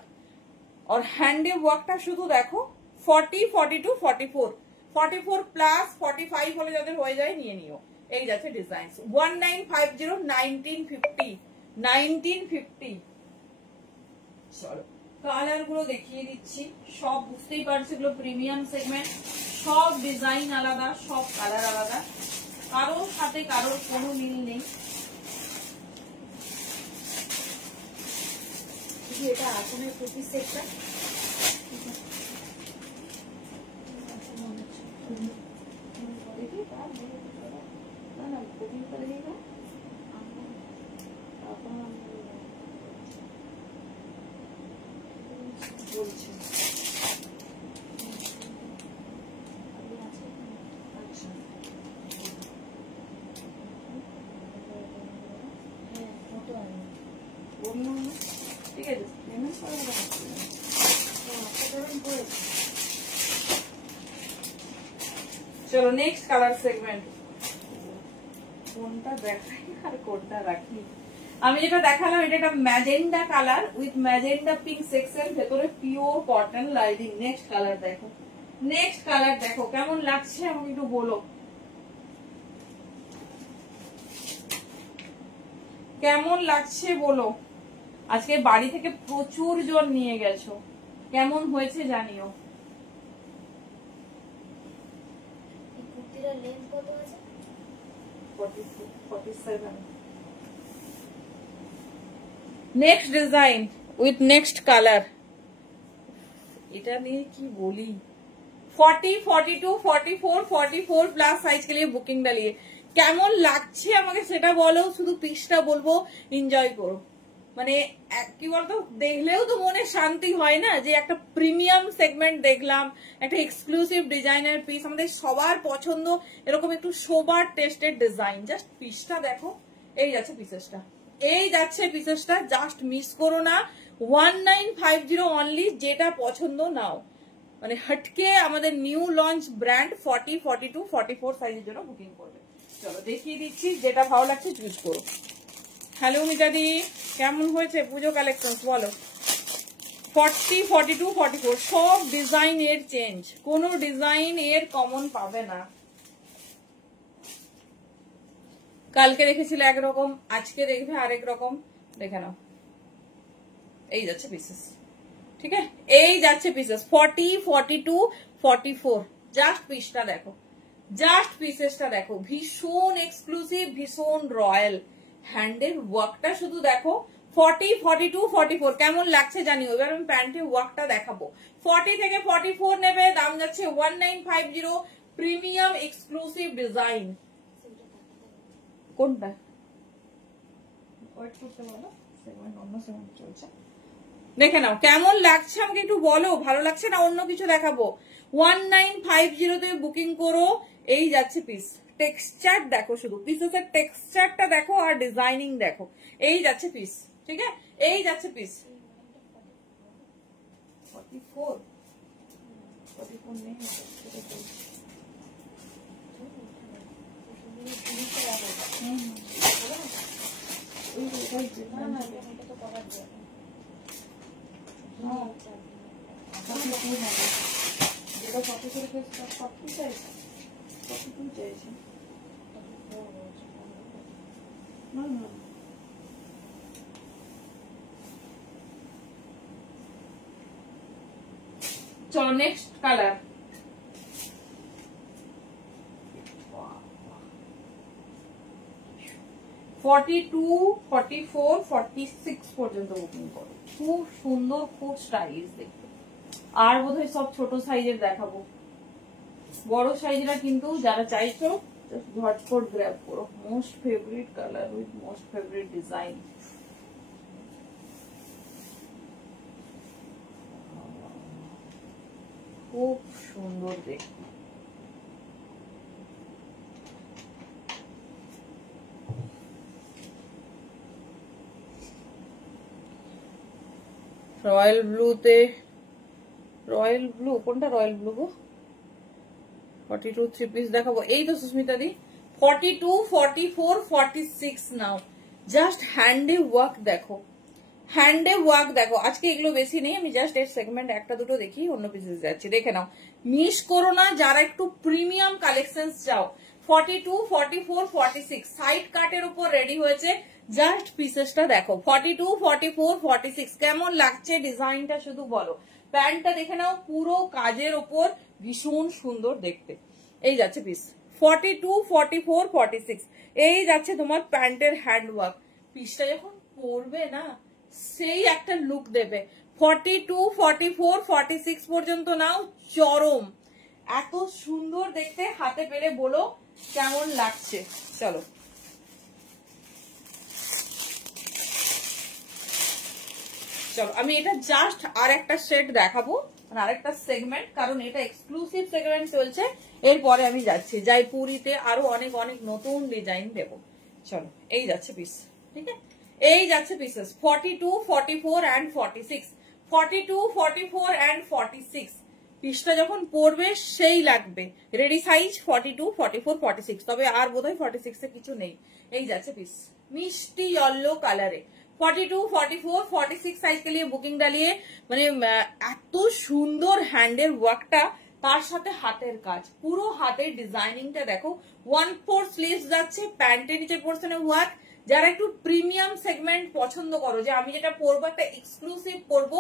और हैंडे वर्कটা শুধু দেখো। 40, 42, 44, 44 প্লাস 45 হলে যাদের হয়ে যায় নিয়ে নিও। এই যাচ্ছে ডিজাইন। 1950, 1950, 1950। চলো কালার গুলো দেখিয়ে দিচ্ছি, সব বুঝতেই পারছি এগুলো প্রিমিয়াম সেগমেন্ট, সব ডিজাইন আলাদা, সব কালার আলাদা, কারোর সাথে কারোর কোনো মিল নেই। এটা আসনের প্রতি সেটটা বলছি ঠিক আছে, চলো নেক্সট কালার সেগমেন্ট। কোনটা দেখাই আর কোনটা রাখি? আমি যেটা দেখালাম এটা একটা magenta colour with magenta pink section, ভেতরে pure cotton lining. Next colour দেখো, নেক্সট কালার দেখো কেমন লাগছে আমাকে একটু বলো, কেমন লাগছে বলো। আজকে বাড়ি থেকে প্রচুর জন নিয়ে গেছো, কেমন হয়েছে জানিও। কুর্তিটার লেন্থ কত আছে? 47। Next design with next colour, এটা নিয়ে কি বলি। 40, 42, 44, 44 प्लस साइज के लिए बुकिंग डालिए। কেমন লাগছে আমাকে সেটা বলো, শুধু পিসটা বলবো, এনজয় করো। মানে কি বলতো, দেখলেও তো মনে শান্তি হয় না যে একটা প্রিমিয়াম সেগমেন্ট দেখলাম, একটা এক্সক্লুসিভ ডিজাইনার পিস, আমাদের সবার পছন্দ এরকম একটু সোবার টেস্টেড ডিজাইন। জাস্ট পিসটা দেখো, এই যাচ্ছে পিসেসটা, এই যাচ্ছে পিসেসটা, জাস্ট মিস করো না। 1950 অনলি, যেটা পছন্দ নাও। মানে হটকে আমাদের নিউ লঞ্চ ব্র্যান্ড 40, 42, 44 সাইজের জন্য বুকিং করবে। চলো দেখিয়ে দিচ্ছি, যেটা ভালো লাগছে চুজ করো। হ্যালো মিতাদি, কেমন হয়েছে পুজো কালেকশন বলো। 40, 42, 44 সব ডিজাইন এর চেঞ্জ, কোন ডিজাইন এর কমন পাবে না। কালকে দেখেছিল একরকম, আজকে দেখবে আরেক রকম, দেখে নাও। এই যাচ্ছে পিসেস, ঠিক আছে, এই যাচ্ছে পিসেস 40, 42, 44। জাস্ট পিসটা দেখো, জাস্ট পিসেসটা দেখো, ভীষণ এক্সক্লুসিভ, ভীষণ রয়্যাল। হ্যান্ডের ওয়ার্কটা শুধু দেখো। 40, 42, 44 কেমন লাগছে জানিও। এবার আমি প্যান্টের ওয়ার্কটা দেখাবো। 40 থেকে 44 নেবে, দাম যাচ্ছে 1950, প্রিমিয়াম এক্সক্লুসিভ ডিজাইন। কোনটা ওয়েট করতে বলো, সেগমেন্ট অন্য সেগমেন্ট চলছে, দেখে নাও কেমন লাগছে আমাকে একটু বলো। ভালো লাগছে না অন্য কিছু দেখাবো? 1950 তে বুকিং করো। এই যাচ্ছে পিস, টেক্সচার দেখো, শুধু পিসের টেক্সচারটা দেখো আর ডিজাইনিং দেখো। এই যাচ্ছে পিস, ঠিক আছে, এই যাচ্ছে পিস। 44 নেই, যেটা 44 চাইছে, 42 চাইছে না। চলো নেক্সট কালার। 42, 44, 46 পর্যন্ত বুকিং করো। খুব সুন্দর, খুব স্টাইলিশ দেখতে। আর বোধহয় সব ছোট সাইজের দেখাবো, বড় সাইজেরা কিন্তু যারা চাইছো ঝটপট গ্র্যাব করো। Most favourite colour with most favourite design. খুব সুন্দর দেখতে। রয়্যাল ব্লুতে, রয়্যাল ব্লু কোনটা, রয়্যাল ব্লু গো। 42 থ্রি পিস দেখাবো, এই তো সুস্মিতা দি। 42, 44, 46 নাও। জাস্ট হ্যান্ডে ওয়ার্ক দেখো, হ্যান্ডে ওয়ার্ক দেখো। আজকে এগুলো বেশি নেই, আমি জাস্ট এর সেগমেন্ট একটা দুটো দেখি, অন্য পিসেস যাচ্ছি, দেখে নাও, মিস করো না। যারা একটু প্রিমিয়াম কালেকশন চাও, 42, 44, 46 সাইড কাটের উপর রেডি হয়েছে। জাস্ট পিসেসটা দেখো 42, 44, 46 কেমন লাগছে ডিজাইনটা শুধু বলো। প্যান্টটা দেখে নাও, পুরো কাজের উপর, ভীষণ সুন্দর দেখতে। এই যাচ্ছে পিস 42, 44, 46 এই যাচ্ছে তোমার প্যান্টের হ্যান্ডওয়ার্ক। পিসটা যখন পরবে না সেই একটা লুক দেবে। 42, 44, 46 পর্যন্ত নাও, চরম, এত সুন্দর দেখতে। হাতে পেলে বলো কেমন লাগছে। চলো চলো আমি এটা জাস্ট আর একটা সেট দেখাবো, আর একটা সেগমেন্ট, কারণ এটা এক্সক্লুসিভ সেগমেন্ট চলছে। এরপরে আমি যাচ্ছি জয়পুরিতে আরো অনেক অনেক নতুন ডিজাইন দেবো। চলো এই যাচ্ছে পিস, ঠিক আছে, এই যাচ্ছে পিসেস 42, 44 and 46, 42, 44 and 46 পিসটা যখন পরবে সেই লাগবে। রেডি সাইজ 42, 44, 46, তবে আর বোধহয় 46 এ কিছু নেই। এই যাচ্ছে পিস মিষ্টি ইয়েলো কালারে 42, 44, 46 সাইজ के लिए बुकिंग डालिए। মানে এত সুন্দর হ্যান্ডের ওয়ার্কটা, তার সাথে হাতের কাজ, পুরো হাতের ডিজাইনিংটা দেখো। 1/4 স্লিভস যাচ্ছে, প্যান্টের নিচের পোর্শনে ওয়ার্ক। যারা একটু প্রিমিয়াম সেগমেন্ট পছন্দ করো, যে আমি যেটা পরবো একটা এক্সক্লুসিভ পরবো,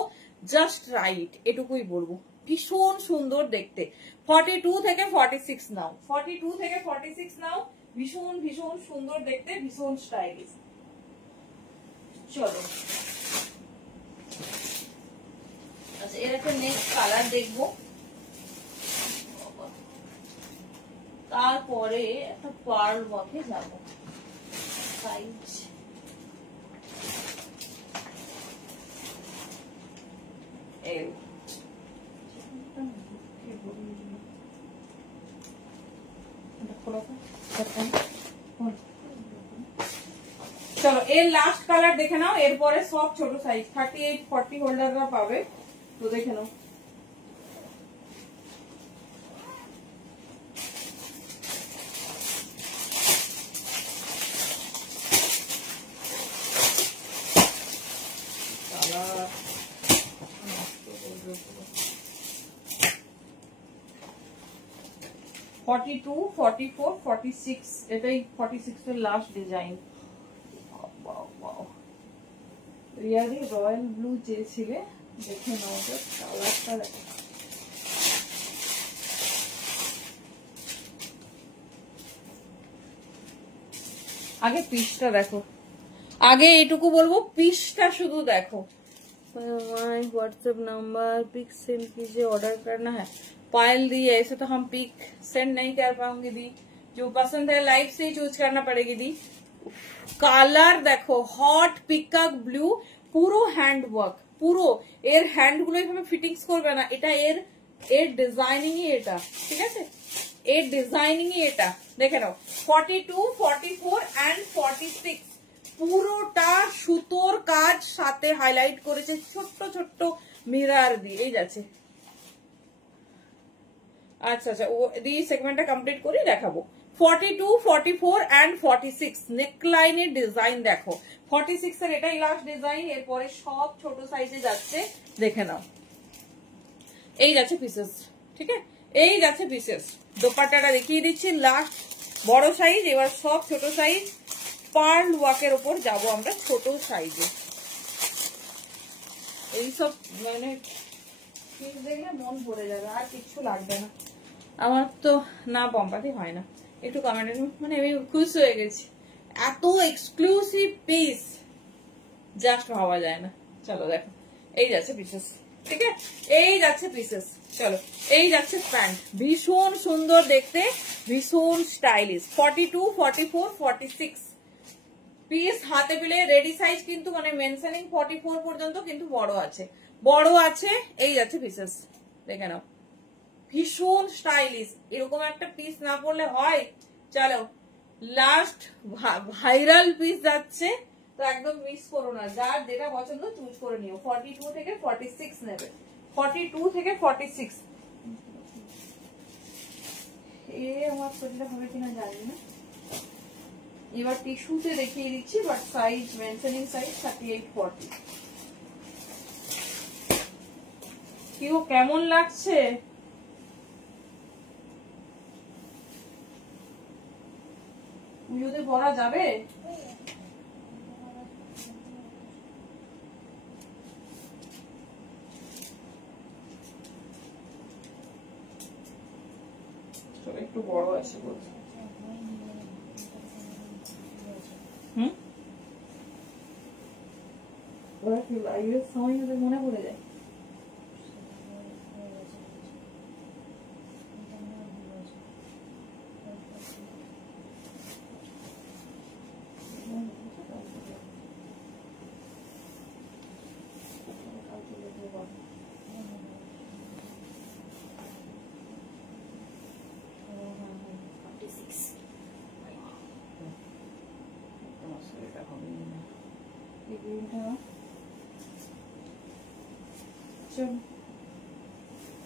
জাস্ট রাইট এটুকুই বলবো, ভীষণ সুন্দর দেখতে। 42 থেকে 46 নাও, 42 থেকে 46 নাও, ভীষণ ভীষণ সুন্দর দেখতে, ভীষণ স্টাইলিশ। চলো আচ্ছা, এর একটা নেক্সট কালার দেখবো, তারপরে একটা পার্ল ওয়ার্কে যাবো। সাইজ চলো এর লাস্ট কালার দেখে নাও, এরপরে সব ছোট সাইজ 38, 40 হোল্ডাররা পাবে, তো দেখে নাও। ফর্টি টু, 44, 46 এটাই 46 এর last design. Really royal blue চেয়েছিলে, দেখে নাও কালারটা দেখো। আগে পিসটা দেখো, আগে এটুকু বলবো পিসটা শুধু দেখো। My WhatsApp number pic send कीजिए, ऑर्डर करना है। पायल दी, ऐसे तो हम पिक सेंड नहीं कर पाऊंगी दी, जो पसंद है लाइव से ही चूज करना पड़ेगी दी। কালার দেখো, হট পিকক ব্লু, পুরো হ্যান্ড ওয়ার্ক, পুরো এর হ্যান্ড গুলো এইভাবে ফিটিংস করবে না, এটা এর ডিজাইনিং এটা, ঠিক আছে, এর ডিজাইনিং এটা দেখে নাও। 42, 44 and 46 পুরোটা সুতোর কাজ, সাথে হাইলাইট করেছে ছোট্ট ছোট্ট মিরার দিয়ে। এই যাচ্ছে, আচ্ছা আচ্ছা, ও এই সেগমেন্টটা কমপ্লিট করে দেখাবো। 42, 44 and 46 নেকলাইনের ডিজাইন দেখো। 46 এর এটাই লাস্ট ডিজাইন, এরপরে সব ছোট সাইজে যাচ্ছে, দেখে নাও। এই যাচ্ছে পিসেস, ঠিক আছে, এই যাচ্ছে পিসেস। দোপাট্টাটা দেখিয়ে দিচ্ছি, লাস্ট বড় সাইজ, এবার সব ছোট সাইজ। পার্ল ওয়ার্কের ওপর যাবো আমরা ছোট সাইজে। এইসব মানে পিস দেখলে মন ভরে যাবে, আর কিছু লাগবে না। আমার তো না পম্পাতি হয় না, একটু কমেন্ট, মানে আমি খুশি হয়ে গেছি, এত এক্সক্লুসিভ পিস জাস্ট ভাবা যায় না। চলো দেখো, এই যাচ্ছে পিসেস, ঠিক আছে, এই যাচ্ছে পিসেস। চলো এই যাচ্ছে প্যান্ট, ভীষণ সুন্দর দেখতে, ভীষণ স্টাইলিশ। 42, 44, 46 পিস হাতে পেলে রেডি সাইজ, কিন্তু মানে মেনশনিং 44 পর্যন্ত, কিন্তু বড় আছে, বড় আছে। এই যাচ্ছে পিসেস, দেখে নাও, ভীষণ স্টাইলিশ। এরকম একটা পিস না পড়লে হয়। চলো লাস্ট ভাইরাল পিস যাচ্ছে, তো একদম মিস করো না, যার যেটা পছন্দ চুজ করে নিও। 42 থেকে 46 নেবে, 42 থেকে 46। এ আমার শরীরটা হবে কিনা জানি না, এবার টিস্যুতে দেখিয়ে দিচ্ছি, বাট সাইজ মেনশনিং সাইজ 38, 40। কি ও কেমন লাগছে? পুজোতে পরা যাবে? একটু বড় আছে বলছে। ওরা কি লাইভের সময় মনে পড়ে যায়?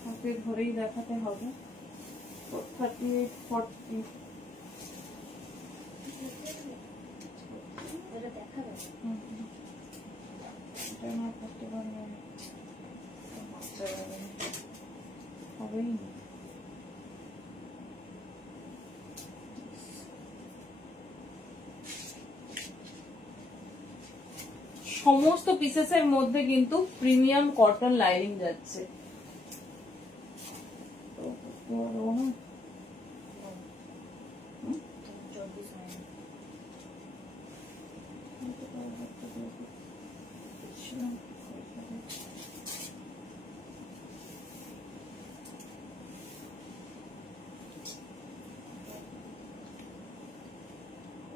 হাতে ধরেই দেখাতে হবে। 38-40 হবেই না। সমস্ত পিসেসের মধ্যে কিন্তু প্রিমিয়াম কটন লাইনিং যাচ্ছে।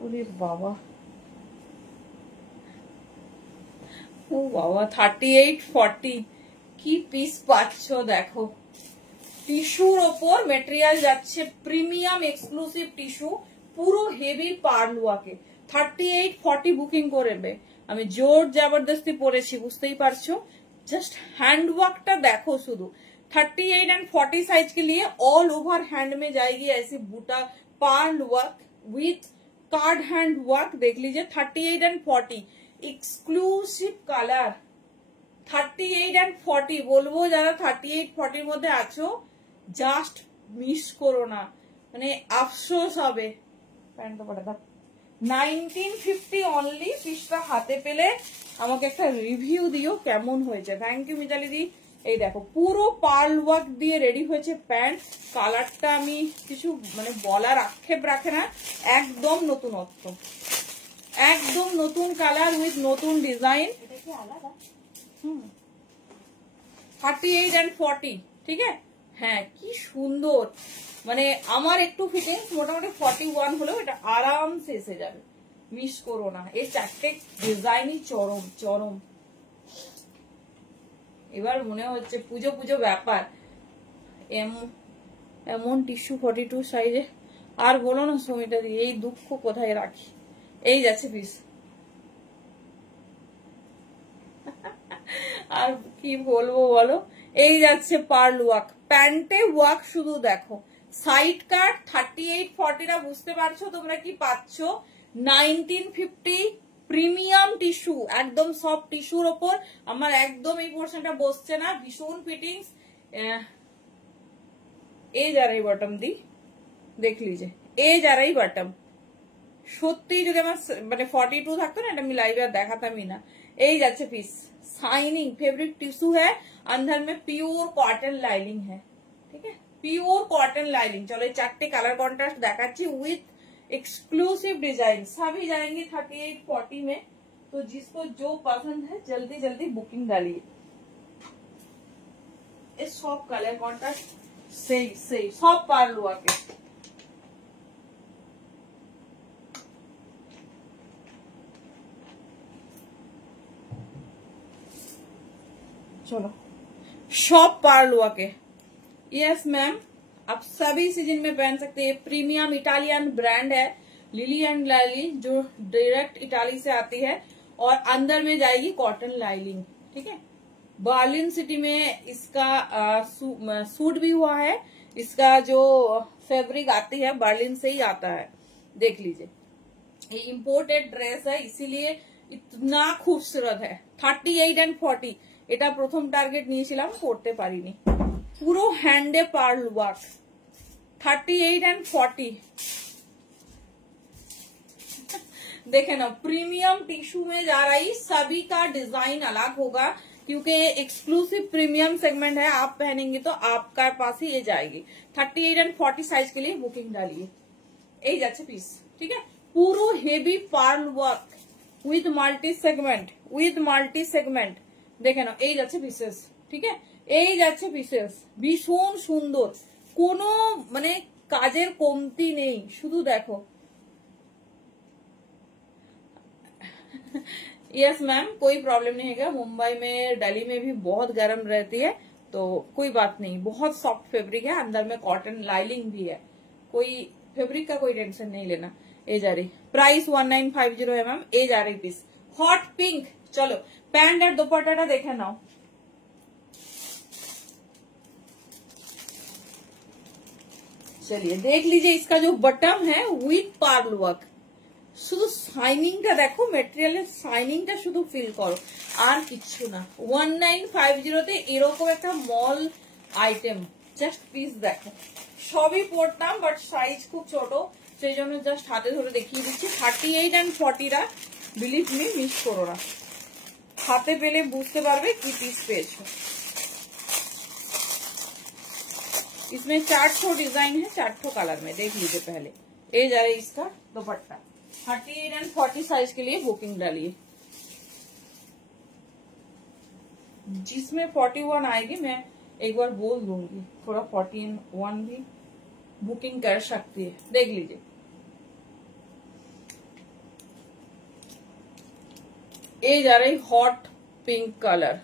ওরে বাবা, ও বাবা 38-40 কি পিস পাচ্ছ দেখো। টিস্যুর ওপর মেটেরিয়াল যাচ্ছে প্রিমিয়াম এক্সক্লুসিভ টিস্যু, পুরো হেভি পার্ল ওয়ার্কে। 38-40 বুকিং করবে। আমি জোর জবরদস্তি পরেছি, বুঝতেই পারছো। जस्ट हैंड वर्क टा देखो शुरू 38 एंड 40 साइज के लिए ऑल ओवर हैंड में जाएगी ऐसी buta pearl work with card hand work. देख लीजिए 38 एंड 40 एक्सक्लूसिव कलर। 38 एंड 40 बोलबो যারা 38-40 মধ্যে আছো জাস্ট মিস করো না, মানে আফসোস হবে। প্যান্ট পরে দাও 1950 অনলি। পিসটা হাতে পেলে আমাকে একটা রিভিউ দিও কেমন হয়েছে। থ্যাংক ইউ মিতালি দি। এই দেখো পুরো পার্ল ওয়ার্ক দিয়ে রেডি হয়েছে প্যান্ট। কালারটা আমি কিছু মানে বলার আক্ষেপ রাখে না, একদম নতুনত্ব, একদম নতুন কালার উইথ নতুন ডিজাইন। এটা কি আলাদা? 38 एंड 40 ঠিক আছে। হ্যাঁ কি সুন্দর, মানে আমার একটু ফিটিংস মোটামুটি 41 হলেও এটা আরামসে এসে যাবে, মিস করো না। এই চারটে ডিজাইনই চরম চরম। এবার মনে হচ্ছে পুজো পুজো ব্যাপার। এমন টিস্যু 42 সাইজে আর বলো না সমিতা দি, এই দুঃখ কোথায় রাখি। এই যাচ্ছে পিস, আর কি বলবো বলো। এই যাচ্ছে পার্ল ওয়ার্ক, প্যান্টে ওয়ার্ক শুধু দেখো। সাইড কাট 38-40 টা বুঝতে পারছো তোমরা কি পাচ্ছ। 1950 প্রিমিয়াম টিস্যু, একদম সফট টিস্যুর ওপর। আমার একদম এই পোর্শনটা বসছে না, ভীষণ ফিটিংস। এই যারাই বটম দি দেখ লিজে, এই যারাই বটম। সত্যি যদি আমার মানে 42 থাকতো না, এটা আমি লাইভে আর দেখাতামই না। এই যাচ্ছে পিস, शाइनिंग फैब्रिक टिश्यू है, अंदर में प्योर कॉटन लाइनिंग है। ठीक है, प्योर कॉटन लाइनिंग। चलो ये चारटे कलर कॉन्ट्रास्ट देखाচ্ছি विथ एक्सक्लूसिव डिजाइन। सभी जाएंगे 38-40 में, तो जिसको जो पसंद है जल्दी जल्दी बुकिंग डालिए। इस सब कलर कॉन्ट्रास्ट सही सब पार्ल हुआ के। चलो शॉप पार्ल हुआ के। यस मैम, आप सभी सीजन में पहन सकते हैं। प्रीमियम इटालियन ब्रांड है लिली एंड लाली, जो डायरेक्ट इटाली से आती है और अंदर में जाएगी कॉटन लाइनिंग। ठीक है, बर्लिन सिटी में इसका सूट भी हुआ है। इसका जो फैब्रिक आती है बर्लिन से ही आता है। देख लीजिए, ये इम्पोर्टेड ड्रेस है इसीलिए इतना खूबसूरत है। 38 एंड 40 এটা প্রথম টার্গেট নিয়েছিলাম, করতে পারিনি। পুরো হ্যান্ডে পার্ল ওয়ার্ক 38 एंड 40। देखे ना, प्रीमियम टिश्यू में जा रही, सभी का डिजाइन अलग होगा क्योंकि एक्सक्लूसिव प्रीमियम सेगमेंट है। आप पहनेंगे तो आपका पास ही ये जाएगी। 38 एंड 40 साइज के लिए बुकिंग डालिए। এই যাচ্ছে পিস, ঠিক আছে। পুরো heavy pearl work with multi segment, দেখে নাও এই যাচ্ছে পিসেস, ঠিক আছে। এই যাচ্ছে পিসেস, ভীষণ সুন্দর, কোনো মানে কাজের কমতি নেই, শুধু দেখো। यस मैम, कोई प्रॉब्लम नहीं है। मुंबई में, दिल्ली में भी बहुत गर्म रहती है तो कोई बात नहीं। बहुत सॉफ्ट फैब्रिक है, अंदर में कॉटन लाइनिंग भी है, कोई फैब्रिक का कोई टेंशन नहीं लेना। ए जा रही, प्राइस 1950 है मैम। ए जा रही पीस हॉट पिंक। चलो पैंट और दुपट्टा देखे नाओ। चलिए देख लीजिए, इसका जो बटन है विथ पार्ल वर्क, শুধু শাইনিংটা দেখো, মেটেরিয়ালের শাইনিংটা শুধু ফিল করো, আর কিচ্ছু না। 1950 এরকম একটা মল আইটেম, জাস্ট পিস দেখো। সবই পরতাম বাট সাইজ খুব ছোট, সেই জন্য জাস্ট হাতে ধরে দেখিয়ে দিচ্ছি। 38 एंड 40 রা বিলিভ মি মিস করো না, হাতে পেলে বুঝতে পারবে কি পিস পেয়েছো। इसमें 4 डिजाइन है, 4 कलर में, देख लीजिए पहले। ये जा रही इसका दुपट्टा, 38 एंड 40 साइज के लिए बुकिंग डालिए। जिसमें 41 आएगी मैं एक बार बोल दूंगी, थोड़ा 41 भी बुकिंग कर सकती है, देख लीजिए। ये जा रही हॉट पिंक कलर,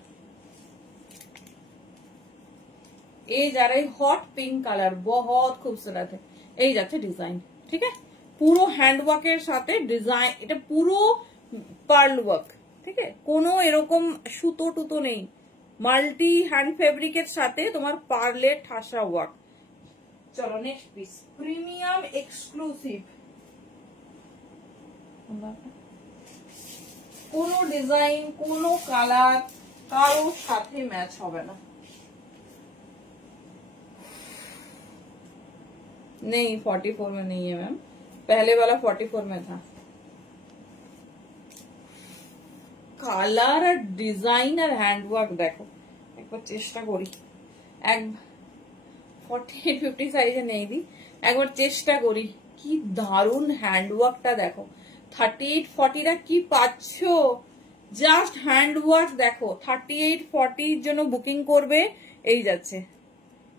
ये जा रही हॉट पिंक कलर, बहुत खूबसूरत है। এই যাচ্ছে ডিজাইন, ঠিক আছে। পুরো হ্যান্ড ওয়ার্কের সাথে ডিজাইন, এটা পুরো পার্ল ওয়ার্ক, ঠিক আছে। কোনো এরকম সুতো টুতো নেই, মাল্টি হ্যান্ড ফেব্রিকের সাথে তোমার পার্লের ঠাসা ওয়ার্ক। চলো নেক্সট পিস, প্রিমিয়াম এক্সক্লুসিভ। কোনো ডিজাইন, কোনো কালার কারোর সাথে ম্যাচ হবে না। नहीं 44 में नहीं है मैम, पहले वाला 44 में था। কালার আর ডিজাইন আর হ্যান্ডওয়ার্ক দেখো, একবার চেষ্টা করি। 48-50 সাইজে নেই দি, একবার চেষ্টা করি। কি দারুণ হ্যান্ডওয়ার্কটা দেখো। 38-40 রা কি পাচ্ছ, জাস্ট হ্যান্ডওয়ার্ক দেখো। 38-40 জন্য বুকিং করবে। এই যাচ্ছে,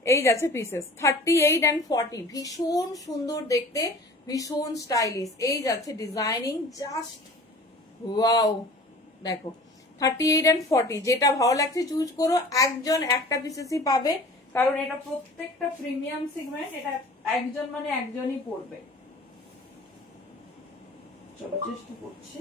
এই যাচ্ছে পিসেস 38 एंड 40, ভীষণ সুন্দর দেখতে, ভীষণ স্টাইলিশ। এই যাচ্ছে ডিজাইনিং, জাস্ট ওয়াও। দেখো 38 एंड 40, যেটা ভালো লাগছে চুজ করো। একজন একটা পিসেসই পাবে, কারণ এটা প্রত্যেকটা প্রিমিয়াম সেগমেন্ট, এটা একজন মানে একজনই পড়বে। চলো চেষ্টা করছি।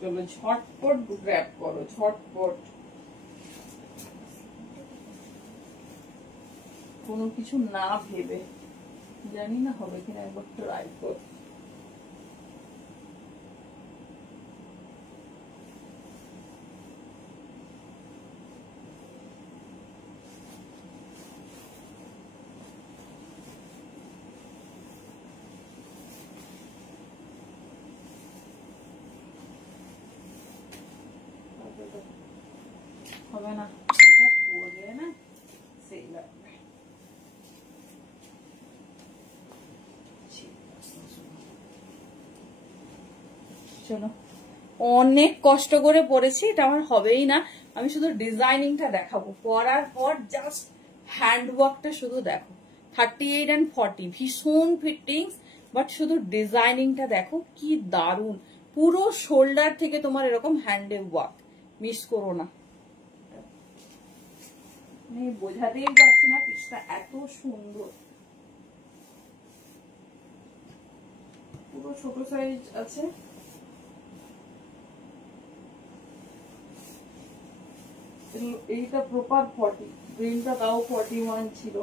চলো ঝটপট গ্র্যাব করো, ঝটপট, কোনো কিছু না ভেবে। জানি না হবে কিনা, একবার ট্রাই কর। হবে না, এটা পরলে না সেই লাগবে। চলো, অনেক কষ্ট করে পরেছি, এটা আমার হবেই না। আমি শুধু ডিজাইনিংটা দেখাবো, পরার পর জাস্ট হ্যান্ডওয়ার্কটা শুধু দেখো। 38 एंड 40 ভীষণ ফিটিংস, বাট শুধু ডিজাইনিংটা দেখো কি দারুন। পুরো শোল্ডার থেকে তোমার এরকম হ্যান্ডে ওয়ার্ক, মিস করো না। আমি বোঝাতেই পারছি না, পিসটা এত সুন্দর। পুরো ছোট সাইজ আছে, এইটা প্রপার 40, গ্রিনটা তাও 41 ছিল।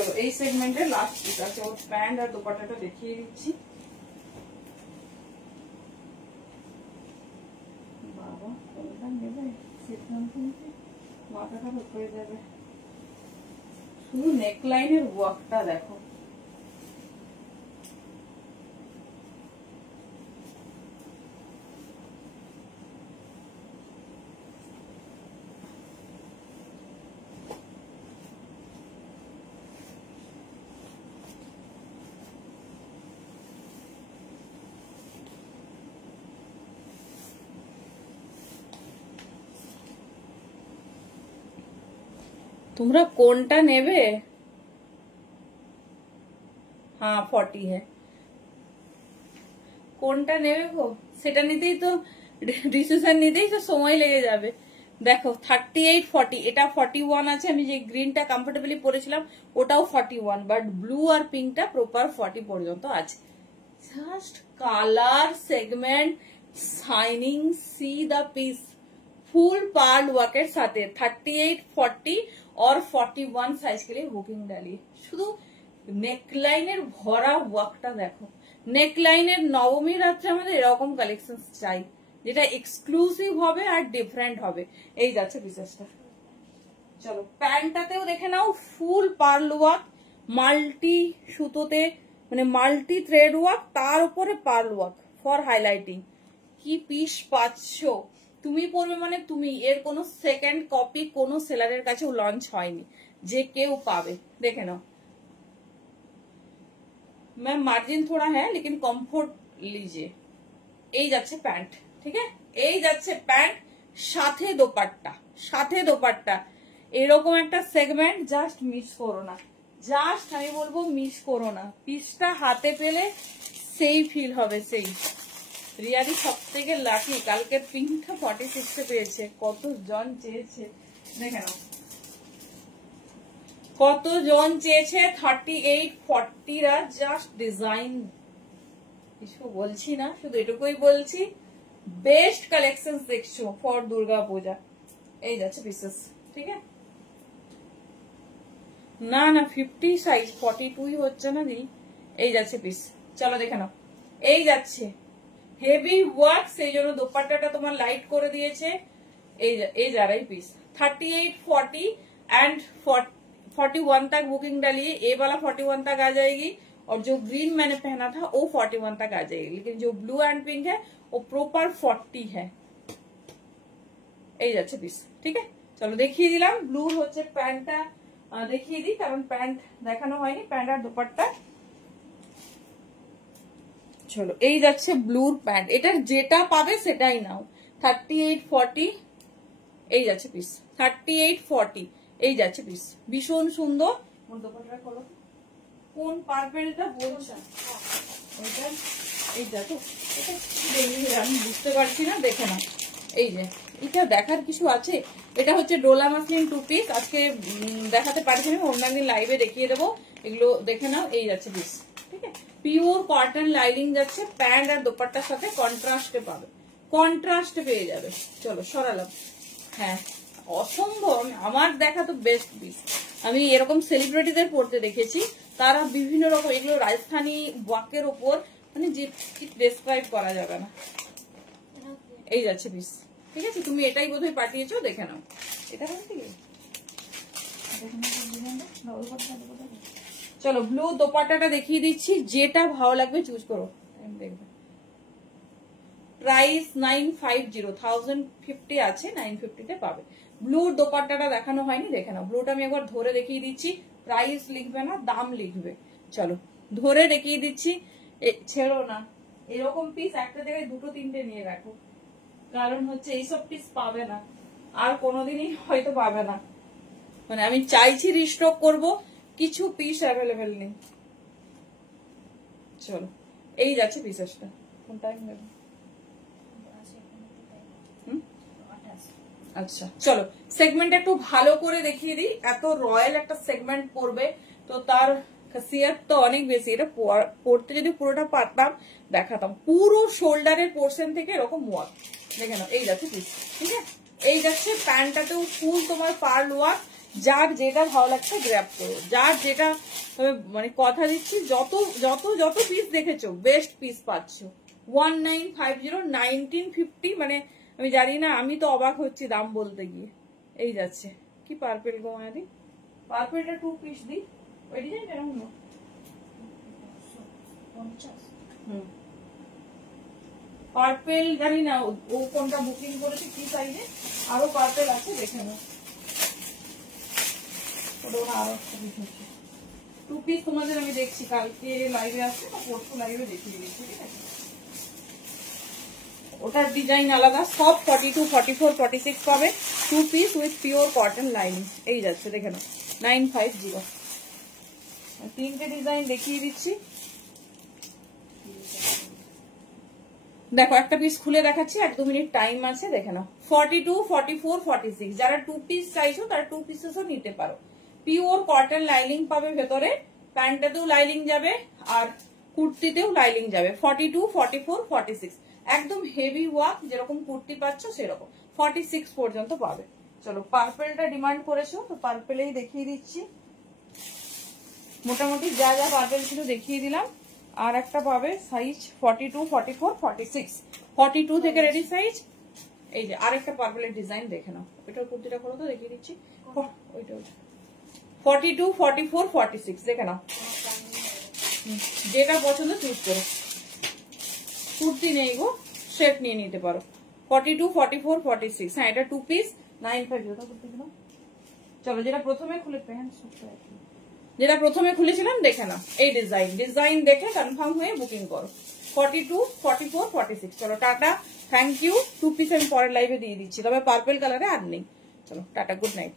চলো এই সেগমেন্টের লাস্ট পিস আছে, ওর প্যান্ট আর দোপাট্টাটা দেখিয়ে দিচ্ছি। বাবা কোনটা নেবে সিদ্ধান্ত নিতে মাথা খারাপ হয়ে যাবে। শুধু নেকলাইনের ওয়ার্কটা দেখো, তোমরা কোনটা নেবে? হ্যাঁ 40 है, কোনটা নেবে গো সেটা নিতেই তো ডিসিশন নিতেই তো সময় লেগে যাবে। দেখো 38 40, এটা 41 আছে, আমি যে গ্রিনটা কমফোর্টেবলি পরেছিলাম ওটাও 41, বাট ব্লু আর পিঙ্কটা প্রপার 40 পর্যন্ত আছে। Just colour segment shining, see the piece, full pearl work এর সাথে 38 40 और 41 साइज के लिए बुकिंग डालिए। শুধু নেকলাইনের ভরা ওয়ার্কটা দেখো, নেকলাইনের নবমী রাত্রে আমাদের এরকম কালেকশন চাই যেটা এক্সক্লুসিভ হবে আর ডিফারেন্ট হবে। এই যাচ্ছে পিসেসটা। চলো প্যান্টটাতেও দেখে নাও, ফুল পার্ল ওয়ার্ক, মাল্টি সুতোতে মানে মাল্টি থ্রেড ওয়ার্ক, তার উপরে পার্ল ওয়ার্ক ফর হাইলাইটিং। কি পিস পাচ্ছো তুমি পরবে মানে তুমি, এর কোনো সেকেন্ড কপি কোনো সেলারের কাছেও লঞ্চ হয়নি যে কেউ পাবে। देखे ना मैम मार्जिन थोड़ा है लेकिन कंफर्ट लीजिए। এই যাচ্ছে প্যান্ট, ঠিক আছে, এই যাচ্ছে প্যান্ট, সাথে দোপাট্টা, সাথে দোপাট্টা। এরকম একটা সেগমেন্ট জাস্ট মিস করো না, জাস্ট আমি বলবো মিস করো না। পিসটা হাতে পেলে সেই ফিল হবে সেই। রিয়াদি সব থেকে লাকি, কালকের পিঙ্কটা 46 পেয়েছে, কতজন চেয়েছে দেখে নাও, কতজন চেয়েছে 38 40রা। জাস্ট ডিজাইন কিছু বলছি না, শুধু এটুকুই বলছি বেস্ট কালেকশন দেখছো ফর দুর্গা পূজা। এই যাচ্ছে পিসেস, ঠিক আছে না না 50 সাইজ 42 হচ্ছে না দি। এই যাচ্ছে পিস, চলো দেখে নাও। এই যাচ্ছে হেভি ওয়ার্ক, সেই জন্য দোপাট্টাটা তোমার লাইট করে দিয়েছে। এই যারাই পিस 38 40 एंड 41 तक बुकिंग डालिए। ये वाला 41 तक आ जाएगी और जो ग्रीन मैंने पहना था वो 41 तक आ जाएगी, लेकिन जो ब्लू एंड पिंक है वो प्रॉपर 40 है। এই যাচ্ছে পিস, ঠিক আছে চলো দেখিয়ে দিলাম। ব্লু হচ্ছে প্যান্টটা দেখিয়ে দিই, কারণ প্যান্ট দেখানো হয়নি, প্যান্ট আর দোপাট্টা। চলো এই যাচ্ছে ব্লুর প্যান্ট, এটার যেটা পাবে সেটাই নাও। 38 40 এই যাচ্ছে পিস, 38 40 এই যাচ্ছে পিস, ভীষণ সুন্দর। দোপাট্টা করো, কোন পার্পেলটা বলছো ওইটা? এই দেখো, এটা আমি বুঝতে পারছি না, দেখে না। এই যে এটা দেখার কিছু আছে, এটা হচ্ছে ডোলা মাসলিন 2 পিস, আজকে দেখাতে পারছি না, অন্যান্য লাইভে দেখিয়ে দেবো, এগুলো দেখে নাও। এই যাচ্ছে পিস, ঠিক আছে, পিওর কটন লাইনিং যাচ্ছে, প্যান্ট আর দোপাট্টার সাথে কন্ট্রাস্টে পাবে, কন্ট্রাস্টে পেয়ে যাবে। চলো সরালাম, হ্যাঁ অসম্ভব, আমার দেখা তো বেস্ট পিস। আমি এরকম সেলিব্রিটিদের পড়তে দেখেছি, তারা বিভিন্ন রকম, এগুলো রাজস্থানী ওয়ার্কের ওপর, মানে যে ডেসক্রাইব করা যাবে না। এই যাচ্ছে পিস, ঠিক আছে, তুমি এটাই বোধহয় পাঠিয়েছো, দেখে নাও। এটা চলো ব্লু দোপাট্টাটা দেখিয়ে দিচ্ছি, যেটা ভালো লাগবে চুজ করো, দেখবে। প্রাইস 950, 1050 আছে, 950 তে পাবে। ব্লুর দোপাট্টাটা দেখানো হয়নি, দেখে নাও। ব্লুটা আমি একবার ধরে দেখিয়ে দিচ্ছি, প্রাইস লিখবে না, দাম লিখবে। চলো ধরে দেখিয়ে দিচ্ছি, ছেড়ো না। এরকম পিস একটা জায়গায় 2-3টে নিয়ে রাখো, কারণ হচ্ছে এইসব পিস পাবে না আর কোনোদিনই হয়তো পাবে না। মানে আমি চাইছি রিস্টক করব, কিছু পিস অ্যাভেলেবেল নেই। চলো এই যাচ্ছে পিসেসটা, কোনটা নেবে? আচ্ছা চলো সেগমেন্ট একটু ভালো করে দেখিয়ে দিই। এত রয়্যাল একটা সেগমেন্ট পড়বে তো তার খাসিয়াত তো অনেক বেশি। এটা পড়তে যদি পুরোটা পারতাম দেখাতাম, পুরো শোল্ডারের পোর্শন থেকে এরকম ওয়ার্ক দেখে নাও। এই যাচ্ছে পিস, ঠিক আছে, এই যাচ্ছে প্যান্টটাতেও ফুল তোমার পার্ল ওয়ার্ক, যার যেটা ভালো লাগছে গ্র্যাব করো, যার যেটা মানে কথা দিচ্ছি, যত যত যত পিস দেখেছো বেস্ট পিস পাচ্ছ। 1950 1950, মানে আমি জানি না, আমি তো অবাক হচ্ছি দাম বলতে গিয়ে। এই যাচ্ছে কি পার্পেল গো মায়াদি, পার্পেলটা 2 পিস দিই, ওই ডিজাইন এরকম না। পার্পেল জানি না ও কোনটা বুকিং করেছে কি সাইজে, আরো পার্পেল আছে দেখে নাও। আরো 2 পিস তোমাদের আমি দেখছি, কালকে লাইভে আসছে বা পরশু লাইভে দেখিয়ে দিচ্ছি, ঠিক আছে? ওটার ডিজাইন আলাদা, সব 42, 44, 46 পাবে। 2 piece with pure cotton lining. এই যাচ্ছে দেখে নাও 950। 3টে ডিজাইন দেখিয়ে দিচ্ছি, দেখো একটা পিস খুলে দেখাচ্ছি, 1-2 মিনিট টাইম আছে, দেখে নাও। 42, 44, 46, যারা 2 পিস চাইছো তারা 2 পিসেসও নিতে পারো। পিওর কটন লাইনিং পাবে ভেতরে, প্যান্টটাতেও লাইনিং যাবে আর কুর্তিতেও লাইনিং যাবে। 42, 44, 46 একদম হেভি ওয়ার্ক, যেরকম কুর্তি পাচ্ছ সেরকম 46 পর্যন্ত পাবে। চলো পার্পেলটা ডিমান্ড করেছো তো পার্পেলেই দেখিয়ে দিচ্ছি, মোটামুটি যা যা পার্পেল ছিল দেখিয়ে দিলাম। আর একটা পাবে সাইজ 42, 44, 46, 42 থেকে রেডি সাইজ। এই যে আরেকটা পার্পেলের ডিজাইন দেখে নাও, এটার কুর্তিটা করো তো দেখিয়ে দিচ্ছি। ওইটা 42, 44, 46 দেখে নাও, যেটা পছন্দ চুজ করো। কুর্তি নেই গো, সেট নিয়ে নিতে পারো। 42, 44, 46, হ্যাঁ এটা 2 পিস 950। চলো যেটা প্রথমে খুলেছিলাম দেখে নাও, এই ডিজাইন দেখে কনফার্ম হয়ে বুকিং করো। 42, 44, 46। চলো টাটা, থ্যাংক ইউ। 2 পিস আমি পরের লাইভে দিয়ে দিচ্ছি, তবে পার্পেল কালারে আর নেই। চলো টাটা, গুড নাইট।